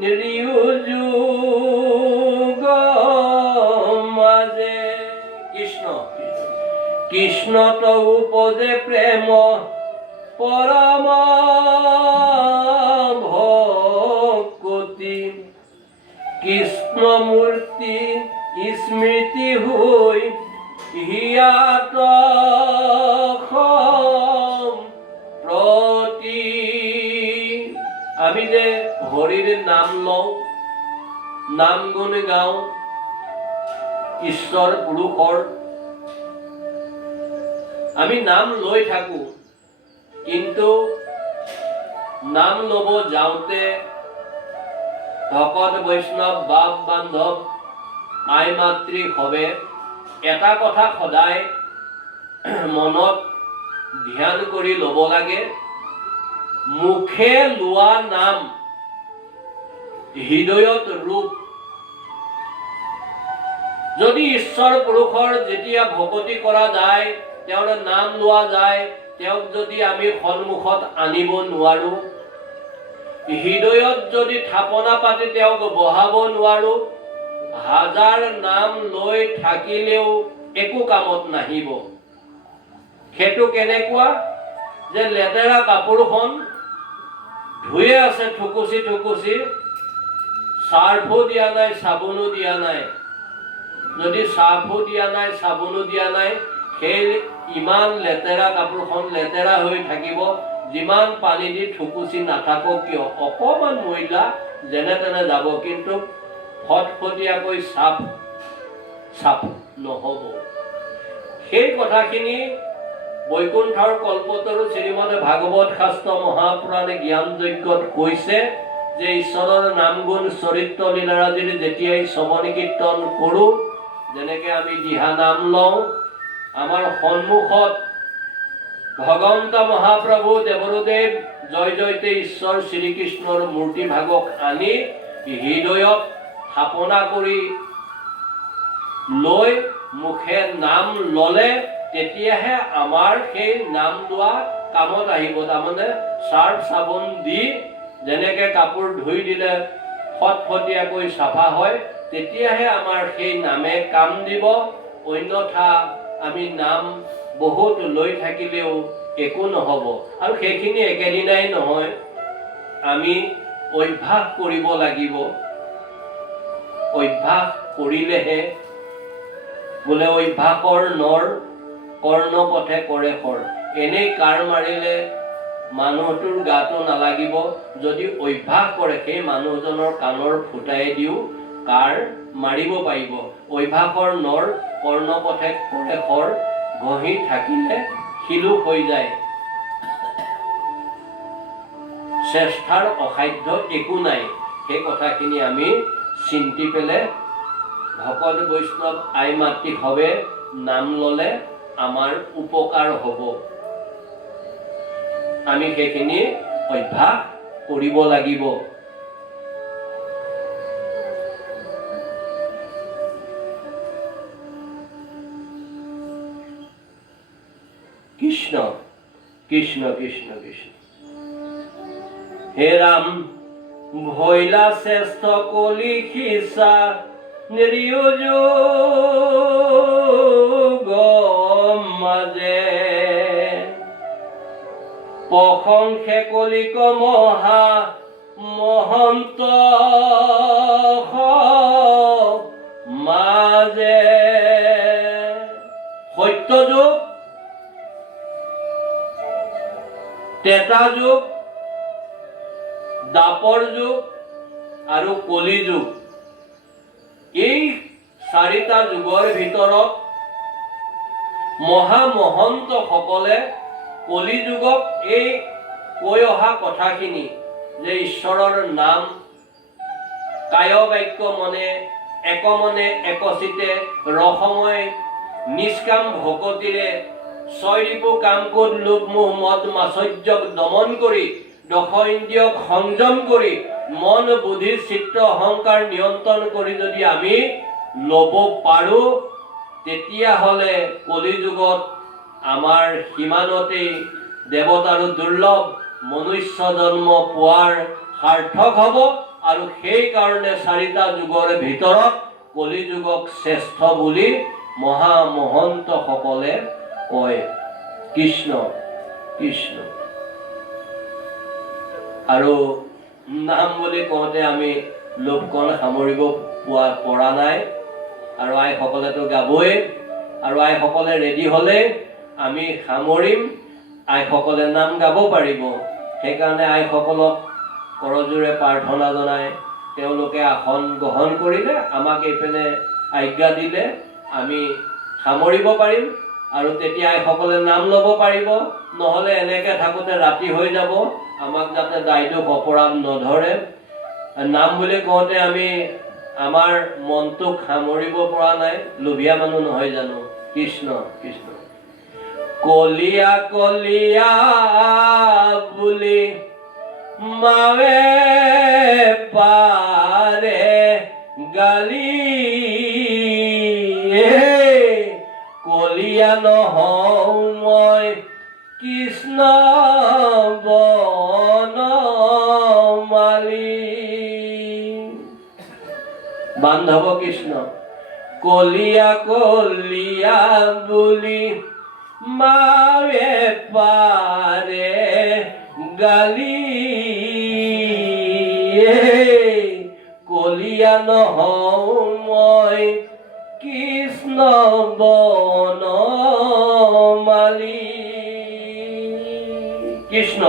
নিৰ্যুগ মাজে। কৃষ্ণ কৃষ্ণ তৌ উপজে প্ৰেম পৰম ভকতি, কৃষ্ণ মূৰ্তি স্মৃতি হৈ হিয়াত সম্প্ৰতি। আমি যে হৰিৰ নাম লওঁ, নাম গুণ গাওঁ ঈশ্বৰ পুৰুষৰ, আমি নাম লৈ থাকো, কিন্তু নাম ল'ব যাওঁতে ভকত বৈষ্ণৱ বাপ বান্ধৱ আই মাতৃ সবে এটা কথা সদায় মনত ধ্যান কৰি ল'ব লাগে, মুখে লোৱা নাম হৃদয়ত ৰূপ। যদি ঈশ্বৰ পুৰুষৰ যেতিয়া ভকতি কৰা যায়, তেওঁৰ নাম লোৱা যায়, তেওঁক যদি আমি সন্মুখত আনিব নোৱাৰো, হৃদয়ত যদি থাপনা পাতি তেওঁক বহাব নোৱাৰো, হাজাৰ নাম লৈ থাকিলেও একো কামত নাহিব। সেইটো কেনেকুৱা যে লেতেৰা কাপোৰখন ধুয়ে আছে থুকুচি থুকুচি, চাৰ্ফো দিয়া নাই চাবোনো দিয়া নাই। যদি চাৰ্ফো দিয়া নাই চাবোনো দিয়া নাই, সেই ইমান লেতেৰা কাপোৰখন লেতেৰা হৈ থাকিব। যিমান পানী দি থুকুচি নাথাকক কিয়, অকমান ময়লা যেনে তেনে যাব, কিন্তু ফটফটীয়াকৈ চাফ নহ'ব। সেই কথাখিনি বৈকুণ্ঠৰ কল্পতৰু শ্ৰীমদে ভাগৱত শাস্ত্ৰ মহাপুৰাণে জ্ঞান যজ্ঞত কৈছে যে ঈশ্বৰৰ নাম গুণ চৰিত্ৰ লীলাৰাজিৰ যেতিয়াই শ্ৰৱণ কীৰ্তন কৰোঁ, যেনেকে আমি দিহা নাম লওঁ, আমাৰ সন্মুখত ভগৱন্ত মহাপ্ৰভু দেৱৰুদেৱ জয় জয়তে ঈশ্বৰ শ্ৰীকৃষ্ণৰ মূৰ্তি ভাগক আনি হৃদয়ত স্থাপনা কৰি লৈ মুখে নাম ল'লে, তেতিয়াহে আমাৰ সেই নাম লোৱা কামত আহিব। তাৰমানে চাৰ্ফ চাবোন দি যেনেকে কাপোৰ ধুই দিলে ফটফটীয়াকৈ চাফা হয়, তেতিয়াহে আমাৰ সেই নামে কাম দিব। অন্যথা আমি নাম বহুত লৈ থাকিলেও একো নহ'ব। আৰু সেইখিনি একেদিনাই নহয়, আমি অভ্যাস কৰিব লাগিব। অভ্যাস কৰিলেহে, বোলে অভ্যাসৰ নৰ কৰ্ণ পথে কৰে শৰ। এনেই কাৰ মাৰিলে মানুহটোৰ গাটো নালাগিব। যদি অভ্যাস কৰে, সেই মানুহজনৰ কাণৰ ফুটাই দিও কাৰ মাৰিব পাৰিব। অভ্যাসৰ নৰ কৰ্ণ পথে কৰে শৰ, ঘঁহি থাকিলে শিলুক হৈ যায়। চেষ্টাৰ অসাধ্য একো নাই। সেই কথাখিনি আমি চিন্তি পেলাই ভকত বৈষ্ণৱ আই মাতৃ সবে নাম ল'লে আমাৰ উপকাৰ হ'ব। আমি সেইখিনি অভ্যাস কৰিব লাগিব। কৃষ্ণ কৃষ্ণ কৃষ্ণ কৃষ্ণ। হে ৰাম ভৈলা শ্ৰেষ্ঠ কলি সিচা নিৰ্যুগ মাজে, প্ৰশংসে কলিক মহা মহন্ত মাজে। সত্যযুগ, ত্ৰেতা যুগ, দ্বাপৰ যুগ আৰু কলি যুগ, এই চাৰিটা যুগৰ ভিতৰত মহামহন্তসকলে কলিযুগক এই কৈ অহা কথাখিনি যে ঈশ্বৰৰ নাম কায় বাক্য মনে একমনে একচিতে ৰসময় নিষ্কাম ভকতিৰে ছয়ৰিপু কামকোট লোভ মোহ মদ মাচৰ্যক দমন কৰি দশ ইন্দ্ৰিয়ক সংযম কৰি মন বুদ্ধি চিত্ৰ অহংকাৰ নিয়ন্ত্ৰণ কৰি যদি আমি ল'ব পাৰোঁ, তেতিয়াহ'লে কলিযুগত আমাৰ সিমানতেই দেৱতাৰো দুৰ্লভ মনুষ্য জন্ম পোৱাৰ সাৰ্থক হ'ব। আৰু সেইকাৰণে চাৰিটা যুগৰ ভিতৰত কলিযুগক শ্ৰেষ্ঠ বুলি মহামহন্তসকলে কয়। কৃষ্ণ কৃষ্ণ। আৰু নাম বুলি কওঁতে আমি লোভকণ সামৰিব পৰা নাই। আৰু আইসকলেতো গাবই, আৰু আইসকলে ৰেডি হ'লে আমি সামৰিম, আইসকলে নাম গাব পাৰিব। সেইকাৰণে আইসকলক কৰজোৰে প্ৰাৰ্থনা জনাই তেওঁলোকে আসন গ্ৰহণ কৰিলে, আমাক এইপিনে আজ্ঞা দিলে আমি সামৰিব পাৰিম। আৰু তেতিয়া আইসকলে নাম ল'ব পাৰিব। নহ'লে এনেকৈ থাকোঁতে ৰাতি হৈ যাব, আমাক যাতে দায়দোষ অপৰাধ নধৰে। নাম বুলি কওঁতে আমি আমাৰ মনটোক সামৰিব পৰা নাই, লোভীয়া মানুহ নহয় জানো? কৃষ্ণ কৃষ্ণ। কলিয়া কলিয়া বুলি মাৱে পাৰে গালি, কলিয়া নহওঁ মই কৃষ্ণ বনমালী। বান্ধৱ কৃষ্ণ। কলিয়া কলিয়া বুলি মাৱে পাৰে গালি, কলিয়া নহওঁ মই কৃষ্ণ বনমালী। কৃষ্ণ।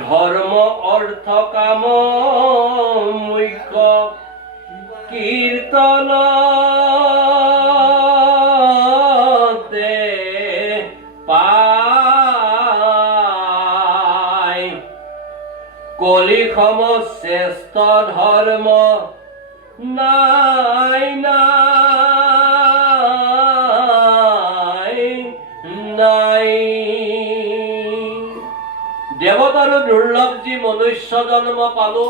ধৰ্ম অৰ্থ কাম মুখ্য কীৰ্তনতে পায়, কলি সম শ্ৰেষ্ঠ ধৰ্ম নাই নাই নাই। দেৱতাৰো দুৰ্লভ যি মনুষ্য জন্ম পালো,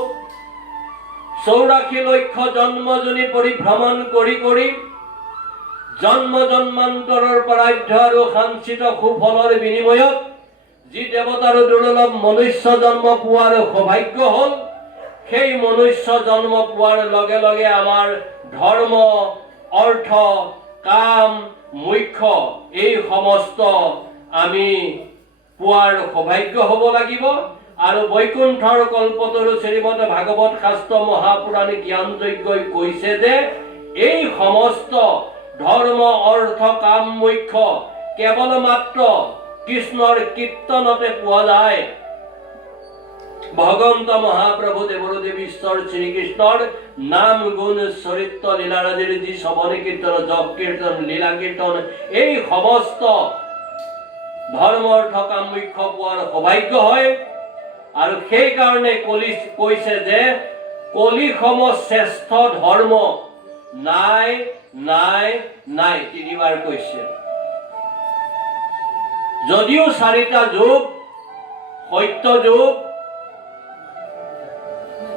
84 লক্ষ জন্মজনী পৰিভ্ৰমণ কৰি কৰি জন্ম জন্মান্তৰৰ প্ৰাৰব্ধ আৰু সাঞ্চিত সুফলৰ বিনিময়ত যি দেৱতাৰো দুৰ্লভ মনুষ্য জন্ম পোৱাৰ সৌভাগ্য হ'ল, সেই মনুষ্য জন্ম পোৱাৰ লগে লগে আমাৰ ধৰ্ম অৰ্থ কাম মুখ্য এই সমস্ত আমি পোৱাৰ সৌভাগ্য হ'ব লাগিব। আৰু বৈকুণ্ঠৰ কল্পতৰু শ্ৰীমদ ভাগৱত শাস্ত্ৰ মহাপুৰাণিক জ্ঞান যজ্ঞই কৈছে যে এই সমস্ত ধৰ্ম অৰ্থ কাম মুখ্য কেৱল মাত্ৰ কৃষ্ণৰ কীৰ্তনতে পোৱা যায়। ভগৱন্ত মহাপ্ৰভু দেৱদেৱ ঈশ্বৰ শ্ৰীকৃষ্ণৰ নাম গুণ চৰিত্ৰ লীলাৰাজিৰ যি শ্ৰৱণ কীৰ্তন যপ কীৰ্তন লীলা কীৰ্তন এই সমস্ত ধৰ্ম অৰ্থ কাম মুখ্য পোৱাৰ সৌভাগ্য হয়। আৰু সেইকাৰণে কৈছে যে কলি সম শ্ৰেষ্ঠ ধৰ্ম নাই নাই নাই, তিনিবাৰ কৈছে। যদিও চাৰিটা যুগ, সত্য যুগ,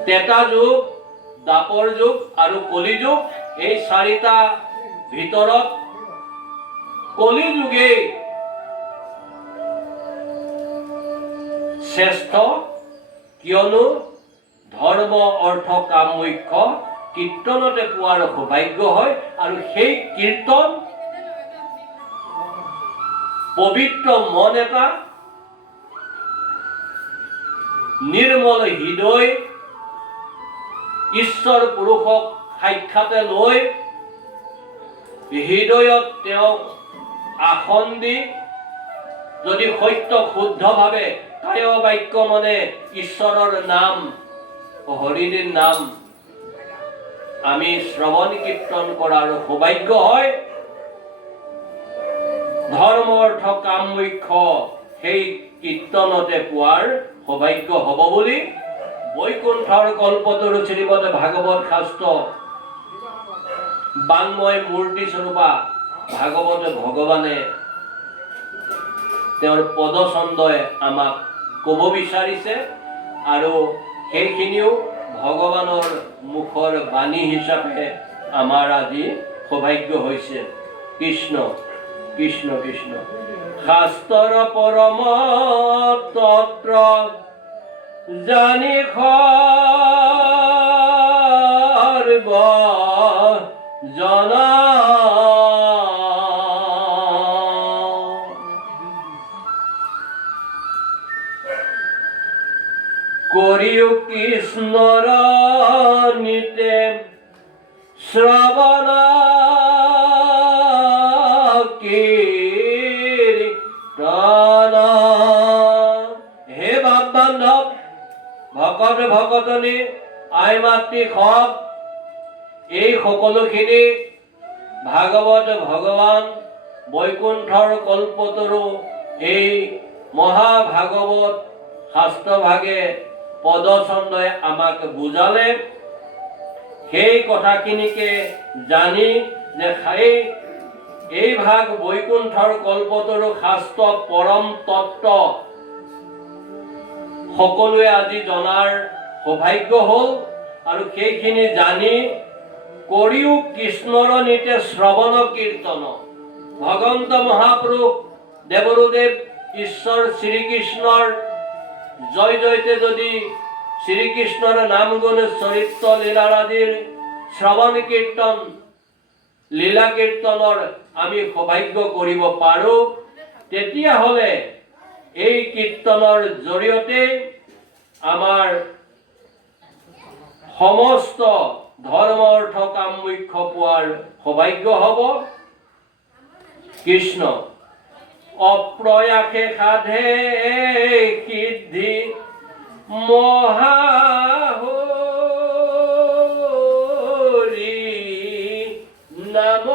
ত্ৰেতা যুগ, দ্বাপৰ যুগ আৰু কলি যুগ, এই চাৰিটা ভিতৰত কলি যুগেই শ্ৰেষ্ঠ, কিয়নো ধৰ্ম অৰ্থ কাম মুখ্য কীৰ্তনতে পোৱাৰ সৌভাগ্য হয়। আৰু সেই কীৰ্তন পবিত্ৰ মন এটা, নিৰ্মল হৃদয়, ঈশ্বৰ পুৰুষক সাক্ষাতে লৈ হৃদয়ত তেওঁক আসন দি যদি সত্য শুদ্ধভাৱে কায় বাক্য মনে ঈশ্বৰৰ নাম হৰিৰ নাম আমি শ্ৰৱণ কীৰ্তন কৰাৰ সৌভাগ্য হয়, ধৰ্ম অৰ্থ কাম মোক্ষ সেই কীৰ্তনতে পোৱাৰ সৌভাগ্য হ'ব বুলি বৈকুণ্ঠৰ কল্পতৰু শ্ৰীমদ ভাগৱত শাস্ত্ৰ বাংময় মূৰ্তি স্বৰূপা ভাগৱত ভগৱানে তেওঁৰ পদচন্দই আমাক ক'ব বিচাৰিছে আৰু সেইখিনিও ভগৱানৰ মুখৰ বাণী হিচাপে আমাৰ আজি সৌভাগ্য হৈছে। কৃষ্ণ কৃষ্ণ কৃষ্ণ। শাস্ত্ৰৰ পৰম তত্ত্ব জানি সৰ্ব জনা কৰিও কৃষ্ণৰ নিতে শ্ৰৱণ কীৰ্তন। হে বাপ বান্ধৱ, ভকত ভকতনী, আই মাতৃ সব, এই সকলোখিনি ভাগৱত ভগৱান বৈকুণ্ঠৰ কল্পতৰু এই মহাভাগৱত শাস্ত্ৰভাগে পদচন্দই আমাক বুজালে। সেই কথাখিনিকে জানি যে এই ভাগ বৈকুণ্ঠৰ কল্পতৰু শাস্ত্ৰ পৰম তত্ত্ব সকলোৱে আজি জনাৰ সৌভাগ্য হ'ল আৰু সেইখিনি জানি কৰিও কৃষ্ণৰ নিতে শ্ৰৱণ কীৰ্তন। ভগৱন্ত মহাপুৰুষ দেৱৰুদেৱ ঈশ্বৰ শ্ৰীকৃষ্ণৰ জয় জয়তে যদি শ্ৰীকৃষ্ণৰ নাম গুণ চৰিত্ৰ লীলাৰাদিৰ শ্ৰৱণ কীৰ্তন লীলা কীৰ্তনৰ আমি সৌভাগ্য কৰিব পাৰোঁ, তেতিয়াহ'লে এই কীৰ্তনৰ জৰিয়তে আমাৰ সমস্ত ধৰ্ম অৰ্থ কাম মোক্ষ পোৱাৰ সৌভাগ্য হ'ব। কৃষ্ণ অপ্ৰয়াসে সাধে সিদ্ধি মহাহৰি নাম।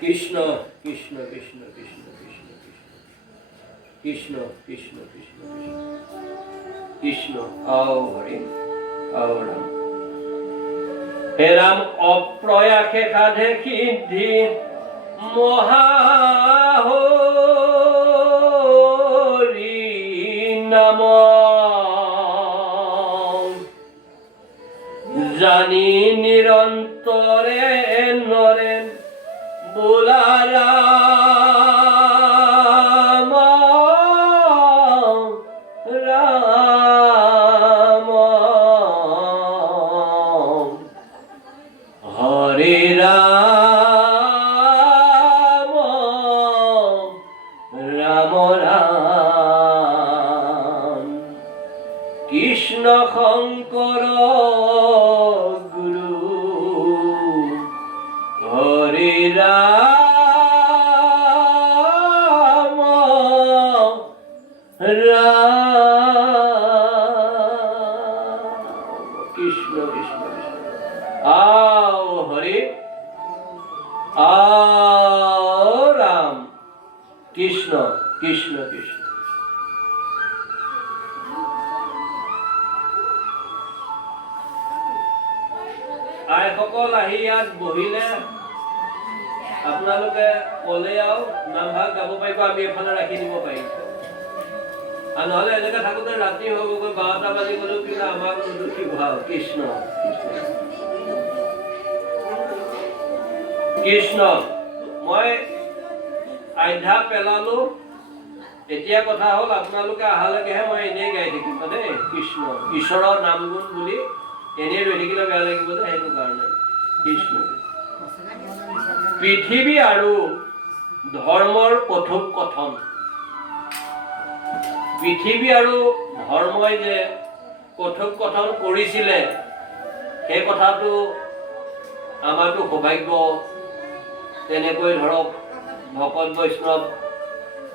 কৃষ্ণ কৃষ্ণ কৃষ্ণ কৃষ্ণ কৃষ্ণ কৃষ্ণ কৃষ্ণ কৃষ্ণ কৃষ্ণ। আও হৰি আও রাম। হে রাম অপ্রয়াসে সাধে সিদ্ধি মহাহরি নাম। জানি নিরন্তরে নরে বোলা রাম রাম হরে রাম রাম রাম কৃষ্ণ শঙ্কর গুরু হরে রাম রাম কৃষ্ণ কৃষ্ণ কৃষ্ণ। আও হরি আও রাম কৃষ্ণ কৃষ্ণ কৃষ্ণ। আইসকল আহি ইয়াত বহিলে আপোনালোকে ক'লে আৰু নামভাগ গাব পাৰিব, আমি এফালে ৰাখি দিব পাৰিম। আৰু নহ'লে এনেকৈ থাকোঁতে ৰাতি হ'বগৈ 12টা বাজি গ'লেও কিন্তু আমাক দুখী ভাও। কৃষ্ণ কৃষ্ণ। মই আধ্যা পেলালো, এতিয়া কথা হ'ল আপোনালোকে অহালৈকেহে মই এনেই গাই থাকিম দেই। কৃষ্ণ ঈশ্বৰৰ নাম গুণ বুলি এনেই ৰৈ থাকিলে বেয়া লাগিব যে, সেইটো কাৰণে কৃষ্ণ। পৃথিৱী আৰু ধৰ্মৰ কথোপকথন। পৃথিৱী আৰু ধৰ্মই যে কথোপকথন কৰিছিলে সেই কথাটো আমাৰতো সৌভাগ্য। তেনেকৈ ধৰক ভকত বৈষ্ণৱ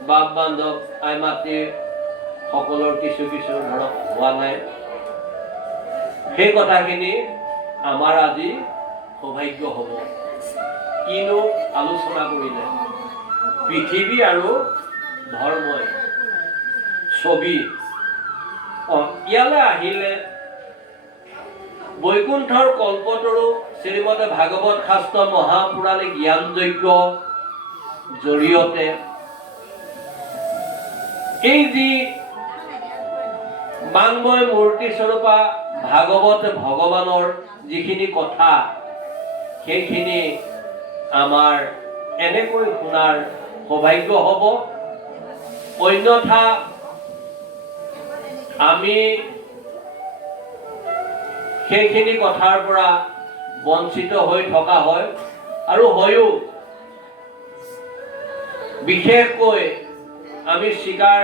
বাপ বান্ধৱ আই মাতৃ সকলৰ কিছু কিছু ধৰক হোৱা নাই, সেই কথাখিনি আমাৰ আজি সৌভাগ্য হ'ব। কিনো আলোচনা কৰিলে? পৃথিৱী আৰু ধৰ্মই ছবি। ইয়ালৈ আহিলে বৈকুণ্ঠৰ কল্পতৰু শ্ৰীমতে ভাগৱত শাস্ত্ৰ মহাপুৰাণী জ্ঞানযজ্ঞ জৰিয়তে এই যি বাংময় মূৰ্তি স্বৰূপা ভাগৱত ভগৱানৰ যিখিনি কথা, সেইখিনি আমাৰ এনেকৈ শুনাৰ সৌভাগ্য হ'ব। অন্যথা আমি সেইখিনি কথাৰ পৰা বঞ্চিত হৈ থকা হয়, আৰু হয়ো। বিশেষকৈ আমি স্বীকাৰ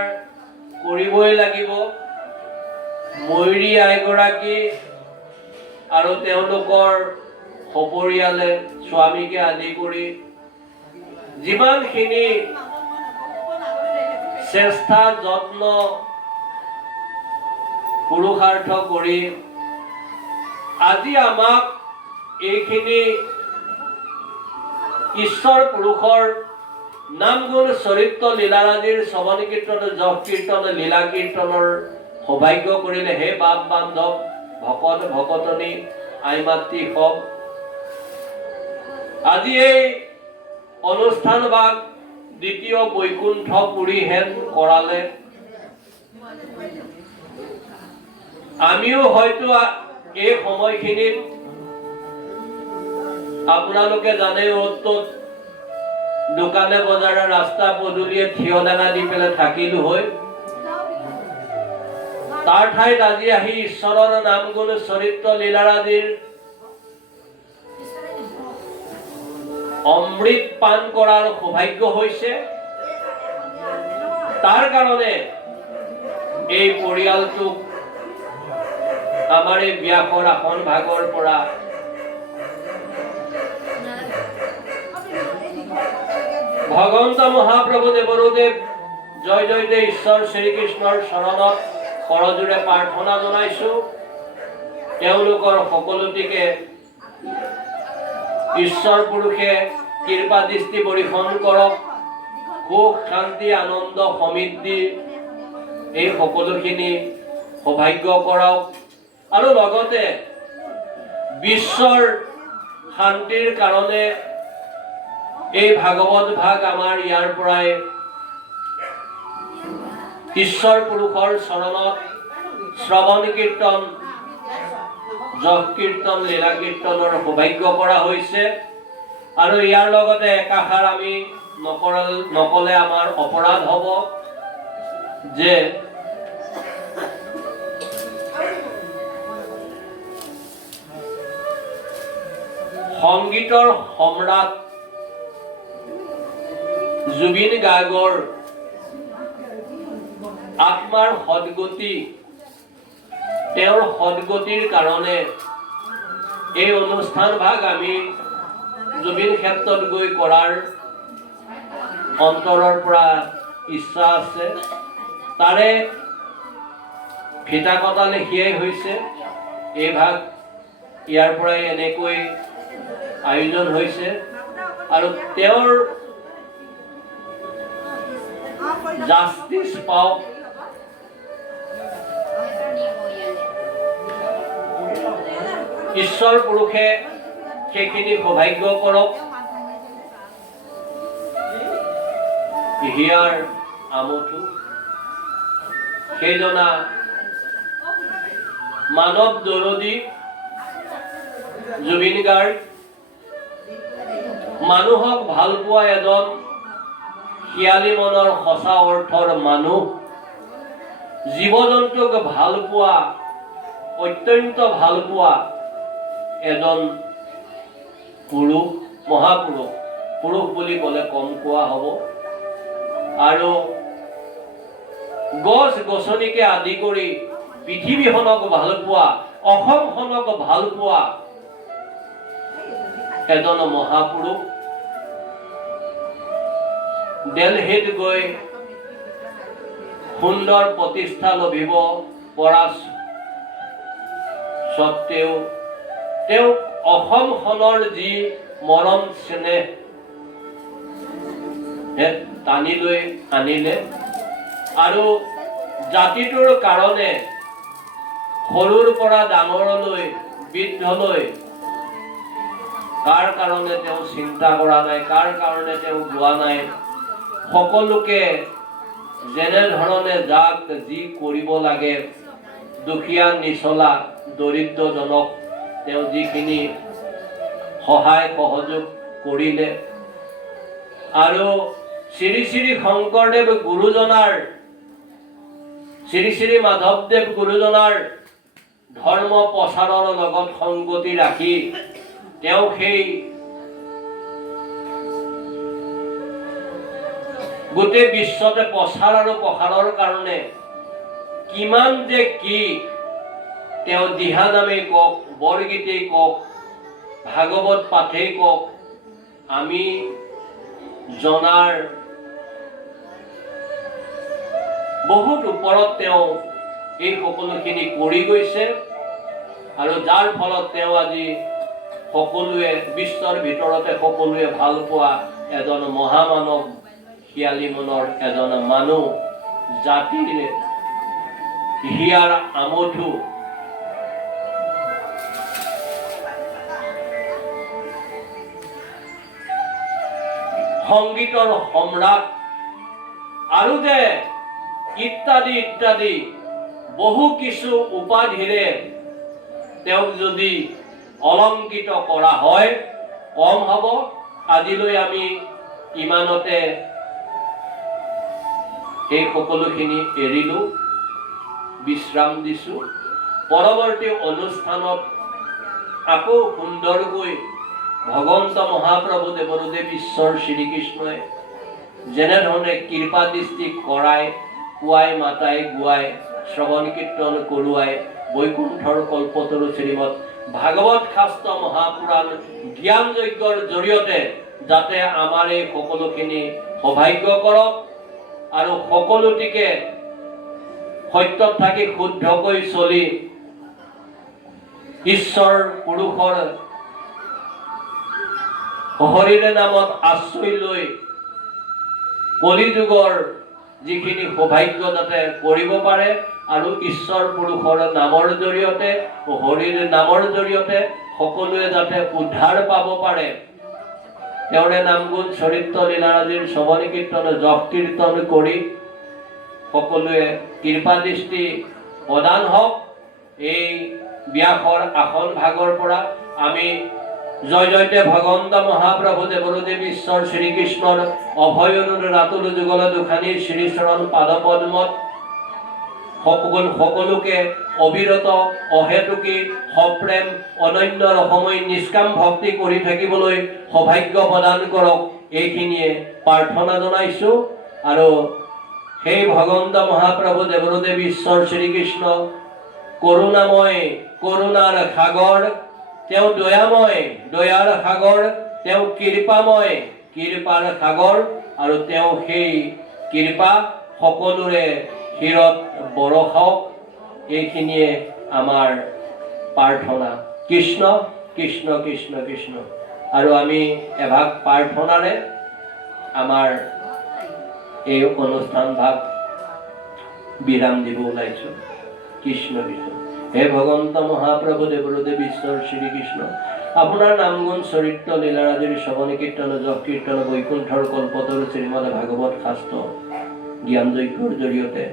কৰিবই লাগিব, ময়ূৰী আইগৰাকী আৰু তেওঁলোকৰ সপৰিয়ালে স্বামীকে আদি কৰি যিমানখিনি চেষ্টা যত্ন পুৰুষাৰ্থ কৰি আজি আমাক এইখিনি ঈশ্বৰ পুৰুষৰ নাম গুণ চৰিত্ৰ লীলাৰাজিৰ শ্ৰৱণ কীৰ্তন যশ কীৰ্তন লীলা কীৰ্তনৰ সৌভাগ্য কৰিলে। হে বাপ বান্ধৱ ভকত ভকতনী আই মাতৃ সব, আজি এই অনুষ্ঠান ভাগ দ্বিতীয় বৈকুণ্ঠ পুৰী হেন কৰালে। আমিও হয়তো এই সময়খিনিত আপোনালোকে জানে অত দোকানে বজাৰে ৰাস্তা পদূলিয়ে থিয় দাঙা দি পেলাই থাকিলো হৈ, তাৰ ঠাইত আজি আহি ঈশ্বৰৰ নাম গুণ চৰিত্ৰ লীলাৰাজিৰ অমৃত পান কৰাৰ সৌভাগ্য হৈছে। তাৰ কাৰণে এই পৰিয়ালটোক আমাৰ এই ব্যাসৰ আসন ভাগৰ পৰা ভগৱন্ত মহাপ্ৰভু দেৱৰুদেৱ জয় জয়তে ঈশ্বৰ শ্ৰীকৃষ্ণৰ চৰণত কৰজোৰে প্ৰাৰ্থনা জনাইছো। তেওঁলোকৰ সকলোটিকে ঈশ্বৰ পুৰুষে কৃপা দৃষ্টি বৰ্ষণ কৰক, সুখ শান্তি আনন্দ সমৃদ্ধি এই সকলোখিনি সৌভাগ্য কৰক, আৰু লগতে বিশ্বৰ শান্তিৰ কাৰণে এই ভাগৱত ভাগ আমাৰ ইয়াৰ পৰাই ঈশ্বৰ পুৰুষৰ চৰণত শ্ৰৱণ কীৰ্তন যশ কীৰ্তন লীলা কীৰ্তনৰ সৌভাগ্য কৰা হৈছে। আৰু ইয়াৰ লগতে একাষাৰ আমি নকলে আমাৰ অপৰাধ হ'ব যে সংগীতৰ সম্ৰাট জুবিন গাৰ্গৰ আত্মাৰ সদগতি, তেওঁৰ সদগতিৰ কাৰণে এই অনুষ্ঠান ভাগ আমি জুবিন ক্ষেত্ৰত গৈ কৰাৰ অন্তৰৰ পৰা ইচ্ছা আছে। তাৰে ফিতা কটা লেখিয়াই হৈছে এই ভাগ, ইয়াৰ পৰাই এনেকৈ আয়োজন হৈছে। আৰু তেওঁৰ জাষ্টিছ পাওক, ঈশ্বৰ পুৰুষে সেইখিনি সৌভাগ্য কৰক। হিয়াৰ আমঠু সেইজনা মানৱ দৰদী জুবিন গাৰ্গ, মানুহক ভাল পোৱা এজন খিয়ালী মনৰ সঁচা অৰ্থৰ মানুহ, জীৱ জন্তুক ভাল পোৱা, অত্যন্ত ভাল পোৱা এজন পুৰুষ, মহাপুৰুষ। পুৰুষ বুলি ক'লে কম কোৱা হ'ব। আৰু গছ গছনিকে আদি কৰি পৃথিৱীখনক ভাল পোৱা, অসমখনক ভাল পোৱা এজন মহাপুৰুষ। দিল্লীত গৈ সুন্দৰ প্ৰতিষ্ঠা লভিব পৰা স্বত্তেও তেওঁক অসমখনৰ যি মৰম স্নেহ টানি লৈ আনিলে আৰু জাতিটোৰ কাৰণে সৰুৰ পৰা ডাঙৰলৈ বৃদ্ধলৈ কাৰ কাৰণে তেওঁ চিন্তা কৰা নাই, কাৰ কাৰণে তেওঁ যোৱা নাই, সকলোকে যেনে ধৰণে যাক যি কৰিব লাগে, দুখীয়া নিচলা দৰিদ্ৰজনক তেওঁ যিখিনি সহায় সহযোগ কৰিলে আৰু শ্ৰী শ্ৰী শংকৰদেৱ গুৰুজনাৰ শ্ৰী শ্ৰী মাধৱদেৱ গুৰুজনাৰ ধৰ্ম প্ৰচাৰৰ লগত সংগতি ৰাখি তেওঁ সেই গোটেই বিশ্বতে প্ৰচাৰ আৰু প্ৰসাৰৰ কাৰণে কিমান যে কি তেওঁ দিহানামেই কওক, বৰগীতেই কওক, ভাগৱত পাঠেই কওক, আমি জনাৰ বহুত ওপৰত তেওঁ এই সকলোখিনি কৰি গৈছে আৰু যাৰ ফলত তেওঁ আজি সকলোৱে বিশ্বৰ ভিতৰতে সকলোৱে ভাল পোৱা এজন মহামানৱ, শিয়ালী মনৰ এজন মানুহ, জাতিৰ হিয়াৰ আমঠু, সংগীতৰ সম্ৰাট আৰু যে ইত্যাদি ইত্যাদি বহু কিছু উপাধিৰে তেওঁক যদি অলংকৃত কৰা হয় কম হ'ব। আজিলৈ আমি ইমানতে এই সকলোখিনি এৰিলোঁ, বিশ্ৰাম দিছোঁ। পৰৱৰ্তী অনুষ্ঠানত আকৌ সুন্দৰকৈ ভগৱন্ত মহাপ্ৰভু দেৱদেৱ ঈশ্বৰ শ্ৰীকৃষ্ণই যেনেধৰণে কৃপা দৃষ্টি কৰাই, পুৱাই মাতাই গুৱাই, শ্ৰৱণ কীৰ্তন কৰোৱাই, বৈকুণ্ঠৰ কল্পতৰু শ্ৰীমৎ ভাগৱত শাস্ত্ৰ মহাপুৰাণ জ্ঞান যজ্ঞৰ জৰিয়তে যাতে আমাৰ এই সকলোখিনি সৌভাগ্য কৰক আৰু সকলোটিকে সত্যত থাকি শুদ্ধকৈ চলি ঈশ্বৰ পুৰুষৰ হৰিৰে নামত আশ্ৰয় লৈ কলিযুগৰ যিখিনি সৌভাগ্য যাতে কৰিব পাৰে আৰু ঈশ্বৰ পুৰুষৰ নামৰ জৰিয়তে, হৰিৰ নামৰ জৰিয়তে সকলোৱে যাতে উদ্ধাৰ পাব পাৰে। তেওঁৰে নাম গুণ চৰিত্ৰ লীলাৰাজিৰ শ্ৰৱণ কীৰ্তন যশ কীৰ্তন কৰি সকলোৱে কৃপা দৃষ্টি প্ৰদান হওক। এই ব্যাসৰ আসন ভাগৰ পৰা আমি জয় জয়তে ভগৱন্ত মহাপ্ৰভু দেৱদেৱ ঈশ্বৰ শ্ৰীকৃষ্ণৰ অভয়নুৰ ৰাতুল যুগল দুখানী শ্ৰীচৰণ পাদপদ্মত সকলোকে অবিৰত অহেতুকী সপ্ৰেম অনন্য ৰসময় নিষ্কাম ভক্তি কৰি থাকিবলৈ সৌভাগ্য প্ৰদান কৰক, এইখিনিয়ে প্ৰাৰ্থনা জনাইছোঁ। আৰু সেই ভগৱন্ত মহাপ্ৰভু দেৱদেৱ ঈশ্বৰ শ্ৰীকৃষ্ণ কৰুণাময়, কৰুণাৰ সাগৰ, তেওঁ দয়াময়, দয়াৰ সাগৰ, তেওঁ কৃপাময়, কৃপাৰ সাগৰ, আৰু তেওঁ সেই কৃপা সকলোৰে শিৰত বৰষক। এইখিনিয়ে আমাৰ প্ৰাৰ্থনা। কৃষ্ণ কৃষ্ণ কৃষ্ণ কৃষ্ণ। আৰু আমি এভাগ প্ৰাৰ্থনাৰে আমাৰ এই অনুষ্ঠান ভাগ বিৰাম দিব ওলাইছোঁ। কৃষ্ণ কৃষ্ণ। হে ভগৱন্ত মহাপ্ৰভু দেৱদেৱ ঈশ্বৰ শ্ৰীকৃষ্ণ, আপোনাৰ নামগুণ চৰিত্ৰ লীলাৰাজিৰ শ্ৰৱণ কীৰ্তন যশ কীৰ্তন বৈকুণ্ঠৰ কল্পতৰু শ্ৰীমদ ভাগৱত শাস্ত্ৰ জ্ঞান যজ্ঞৰ জৰিয়তে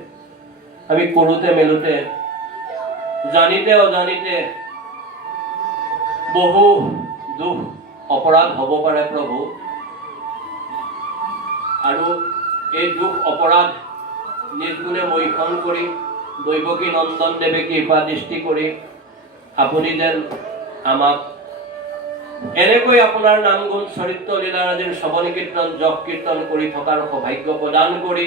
আমি কৰোঁতে মেলোঁতে জানিতে অজানিতে বহু দুখ অপৰাধ হ'ব পাৰে প্ৰভু, আৰু এই দুখ অপৰাধ নিজ গুণে মৈখন কৰি দৈৱকী নন্দন দেৱে কৃপা দৃষ্টি কৰি আপুনি যেন আমাক এনেকৈ আপোনাৰ নাম গুণ চৰিত্ৰ লীলাৰাজিৰ শ্ৰৱণ কীৰ্তন যশ কীৰ্তন কৰি থকাৰ সৌভাগ্য প্ৰদান কৰি